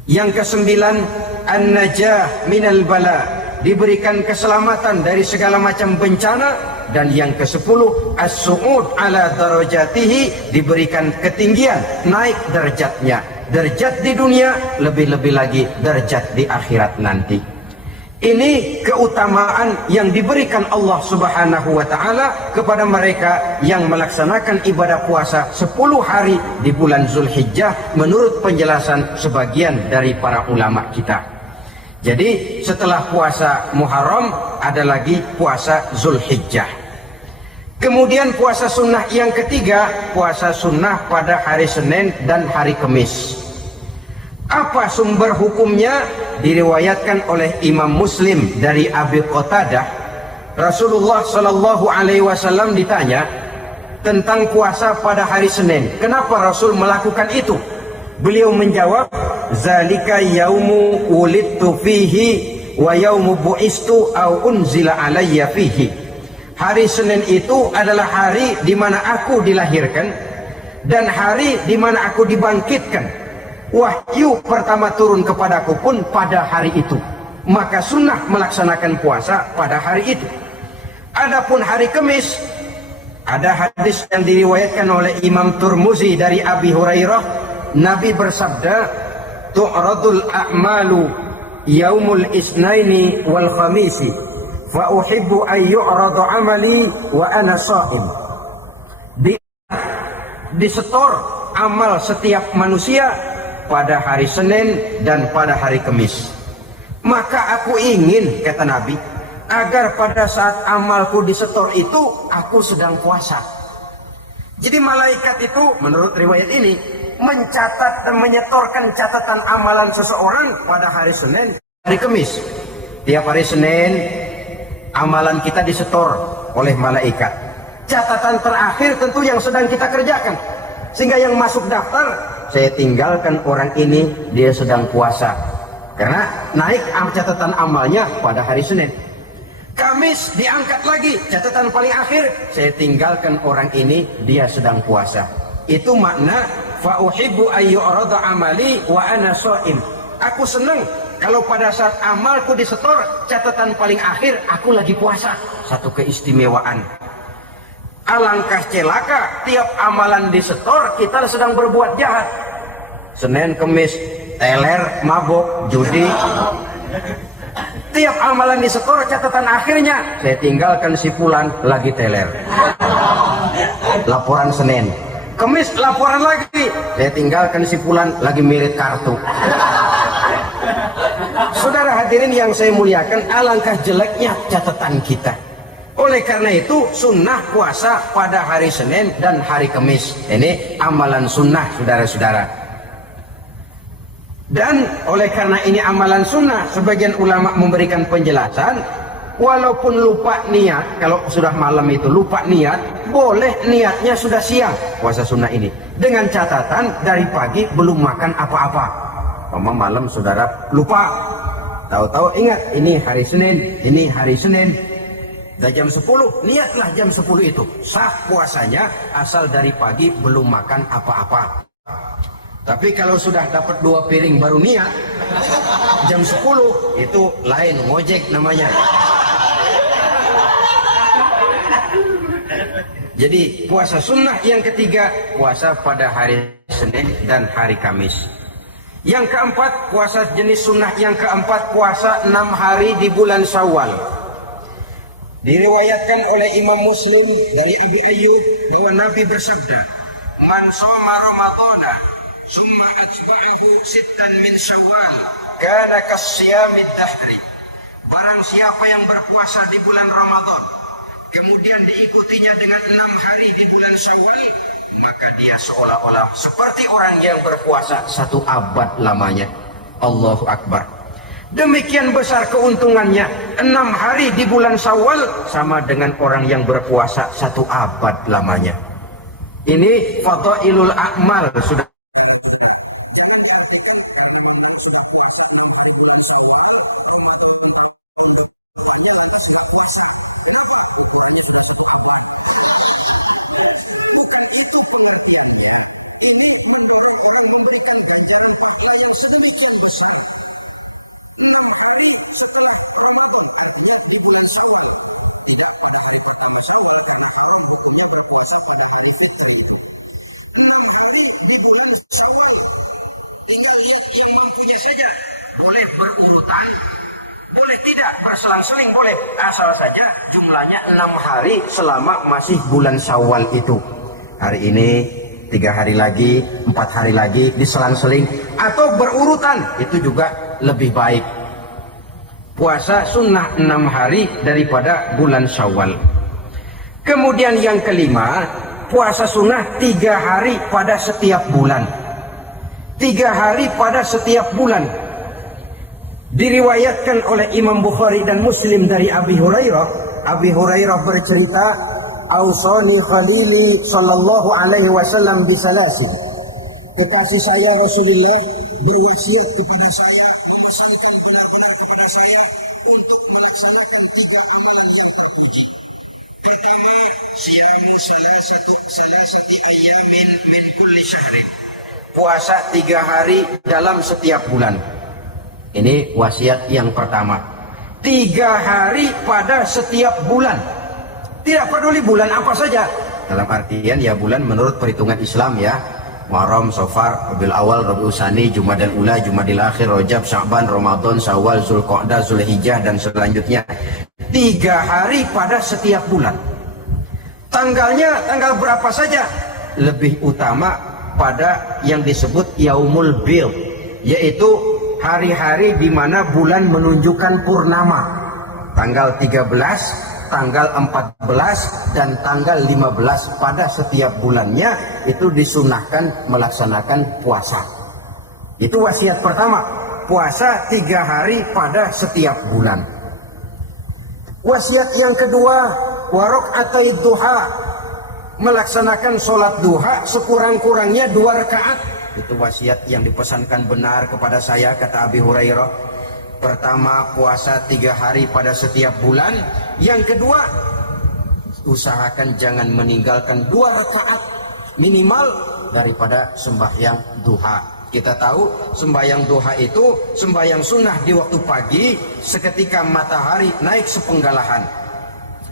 Yang kesembilan, an-najah minal bala, diberikan keselamatan dari segala macam bencana. Dan yang ke-10, as-su'ud ala darajatihi, diberikan ketinggian, naik derajatnya, derajat di dunia, lebih-lebih lagi derajat di akhirat nanti. Ini keutamaan yang diberikan Allah Subhanahu wa ta'ala kepada mereka yang melaksanakan ibadah puasa 10 hari di bulan Zulhijjah menurut penjelasan sebagian dari para ulama kita. Jadi setelah puasa Muharram ada lagi puasa Zulhijjah. Kemudian puasa sunnah yang ketiga, puasa sunnah pada hari Senin dan hari Kamis. Apa sumber hukumnya? Diriwayatkan oleh Imam Muslim dari Abi Qatadah. Rasulullah Sallallahu Alaihi Wasallam ditanya tentang puasa pada hari Senin. Kenapa Rasul melakukan itu? Beliau menjawab, zalika yaumu wulidtu fihi wa yaumu bu'istu au unzila alayya fihi. Hari Senin itu adalah hari di mana aku dilahirkan dan hari di mana aku dibangkitkan. Wahyu pertama turun kepadaku pun pada hari itu. Maka sunnah melaksanakan puasa pada hari itu. Adapun hari Kamis, ada hadis yang diriwayatkan oleh Imam Turmuzi dari Abi Hurairah, Nabi bersabda, tu'radul a'malu yaumul isnaini wal khamisi fa uhibbu an yu'radu amali wa ana sha'im. Disetor amal setiap manusia pada hari Senin dan pada hari Kamis. Maka aku ingin, kata Nabi, agar pada saat amalku disetor itu aku sedang puasa. Jadi malaikat itu menurut riwayat ini mencatat dan menyetorkan catatan amalan seseorang pada hari Senin, hari Kamis. Tiap hari Senin amalan kita disetor oleh malaikat. Catatan terakhir tentu yang sedang kita kerjakan. Sehingga yang masuk daftar, saya tinggalkan orang ini, dia sedang puasa. Karena naik catatan amalnya pada hari Senin. Kamis diangkat lagi, catatan paling akhir, saya tinggalkan orang ini, dia sedang puasa. Itu makna fa uhibbu ayyurada amali wa ana shaim. Aku senang kalau pada saat amalku disetor, catatan paling akhir aku lagi puasa. Satu keistimewaan. Alangkah celaka tiap amalan disetor kita sedang berbuat jahat. Senin, Kamis, teler, mabok, judi. Tiap amalan disetor catatan akhirnya saya tinggalkan si fulan lagi teler. Laporan Senin. Kamis laporan lagi, saya tinggalkan si fulan lagi mirip kartu. Saudara hadirin yang saya muliakan, alangkah jeleknya catatan kita. Oleh karena itu sunnah puasa pada hari Senin dan hari Kamis. Ini amalan sunnah saudara-saudara. Dan oleh karena ini amalan sunnah, sebagian ulama memberikan penjelasan, walaupun lupa niat, kalau sudah malam itu lupa niat, boleh niatnya sudah siang puasa sunnah ini. Dengan catatan dari pagi belum makan apa-apa. Malam saudara lupa, tahu-tahu ingat ini hari Senin, ini hari Senin. Dah jam 10, niatlah jam 10 itu. Sah puasanya asal dari pagi belum makan apa-apa. Tapi kalau sudah dapat 2 piring baru niat, jam 10 itu lain, ngojek namanya. Jadi puasa sunnah yang ketiga, puasa pada hari Senin dan hari Kamis. Yang keempat, puasa jenis sunnah yang keempat, puasa 6 hari di bulan Syawal. Diriwayatkan oleh Imam Muslim dari Abi Ayyub bahwa Nabi bersabda, "Man shoma Ramadhana summa atba'ahu sittan min Syawal, kana kasyamid dahri." Barang siapa yang berpuasa di bulan Ramadan, kemudian diikutinya dengan 6 hari di bulan Syawal, maka dia seolah-olah seperti orang yang berpuasa 1 abad lamanya. Allahu Akbar. Demikian besar keuntungannya. 6 hari di bulan Syawal sama dengan orang yang berpuasa 1 abad lamanya. Ini fadailul a'mal sudah. Ini mendorong orang memberikan ganjaran pahala yang sedemikian besar. 6 hari setelah Ramadan, lihat di bulan Syawal, tidak pada hari pertama Syawal, karena haram tentunya berpuasa pada hari Fitri. 6 hari di bulan Syawal, tinggal lihat yang mampunya saja. Boleh berurutan, boleh tidak berselang-seling, boleh asal saja jumlahnya 6 hari selama masih bulan Syawal itu. Hari ini 3 hari lagi, 4 hari lagi, diselang-seling atau berurutan, itu juga lebih baik. Puasa sunnah 6 hari daripada bulan Syawal. Kemudian yang kelima, puasa sunnah 3 hari pada setiap bulan. 3 hari pada setiap bulan. Diriwayatkan oleh Imam Bukhari dan Muslim dari Abi Hurairah. Abi Hurairah bercerita, "Ausani Khalili sallallahu alaihi wasallam bisalasin." Kekasih saya Rasulullah berwasiat kepada saya, memesankan benar-benar kepada saya untuk melaksanakan 3 amalan yang terpuji. Pertama, siyamu salasati ayyamin min kulli syahrin. Puasa 3 hari dalam setiap bulan. Ini wasiat yang pertama. 3 hari pada setiap bulan. Tidak peduli bulan apa saja. Dalam artian ya bulan menurut perhitungan Islam ya. Muharram, Safar, Rabiul Awal, Rabiul Tsani, Jumadil Ula, Jumadil Akhir, Rajab, Sya'ban, Ramadan, Syawal, Zulqa'dah, Zulhijjah dan selanjutnya. 3 hari pada setiap bulan. Tanggalnya tanggal berapa saja. Lebih utama pada yang disebut Yaumul Bid, yaitu hari-hari di mana bulan menunjukkan purnama. tanggal 13, tanggal 14, dan tanggal 15 pada setiap bulannya itu disunahkan melaksanakan puasa. Itu wasiat pertama, puasa 3 hari pada setiap bulan. Wasiat yang kedua, warok'atai duha, melaksanakan sholat duha sekurang-kurangnya 2 rakaat. Itu wasiat yang dipesankan benar kepada saya, kata Abi Hurairah. Pertama, puasa 3 hari pada setiap bulan. Yang kedua, usahakan jangan meninggalkan 2 rakaat minimal daripada sembahyang duha. Kita tahu sembahyang duha itu sembahyang sunnah di waktu pagi seketika matahari naik sepenggalahan.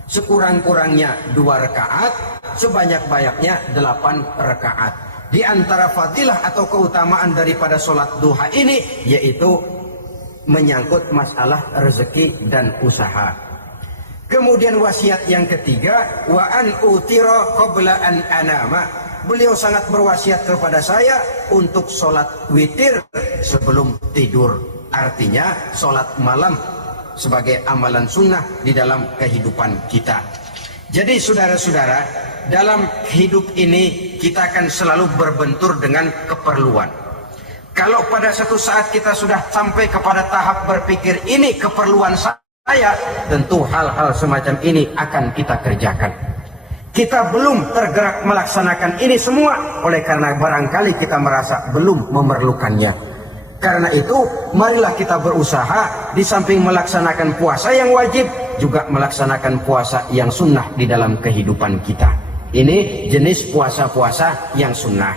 Sekurang-kurangnya 2 rakaat, sebanyak-banyaknya 8 rakaat. Di antara fadilah atau keutamaan daripada sholat duha ini yaitu menyangkut masalah rezeki dan usaha. Kemudian wasiat yang ketiga, wa an utira qabla an anama. Beliau sangat berwasiat kepada saya untuk sholat witir sebelum tidur. Artinya sholat malam sebagai amalan sunnah di dalam kehidupan kita. Jadi saudara-saudara, dalam hidup ini kita akan selalu berbentur dengan keperluan. Kalau pada satu saat kita sudah sampai kepada tahap berpikir ini keperluan saya, tentu hal-hal semacam ini akan kita kerjakan. Kita belum tergerak melaksanakan ini semua oleh karena barangkali kita merasa belum memerlukannya. Karena itu marilah kita berusaha di samping melaksanakan puasa yang wajib juga melaksanakan puasa yang sunnah di dalam kehidupan kita. Ini jenis puasa-puasa yang sunnah.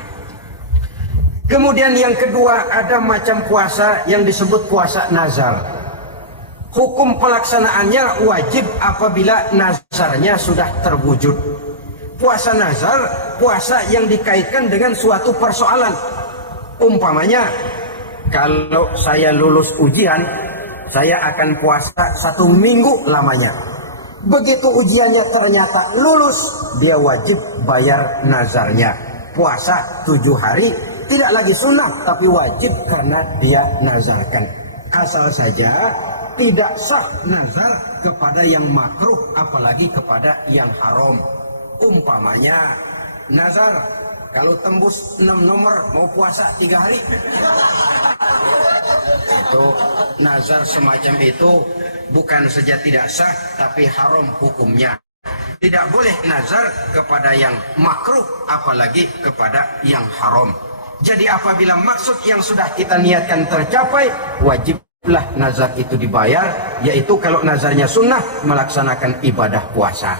Kemudian yang kedua, ada macam puasa yang disebut puasa nazar. Hukum pelaksanaannya wajib apabila nazarnya sudah terwujud. Puasa nazar, puasa yang dikaitkan dengan suatu persoalan. Umpamanya, kalau saya lulus ujian, saya akan puasa 1 minggu lamanya. Begitu ujiannya ternyata lulus, dia wajib bayar nazarnya. Puasa 7 hari, tidak lagi sunnah, tapi wajib karena dia nazarkan. Asal saja tidak sah nazar kepada yang makruh, apalagi kepada yang haram. Umpamanya, nazar, kalau tembus 6 nomor mau puasa 3 hari. Itu nazar semacam itu bukan saja tidak sah, tapi haram hukumnya. Tidak boleh nazar kepada yang makruh, apalagi kepada yang haram. Jadi apabila maksud yang sudah kita niatkan tercapai, wajiblah nazar itu dibayar, yaitu kalau nazarnya sunnah melaksanakan ibadah puasa.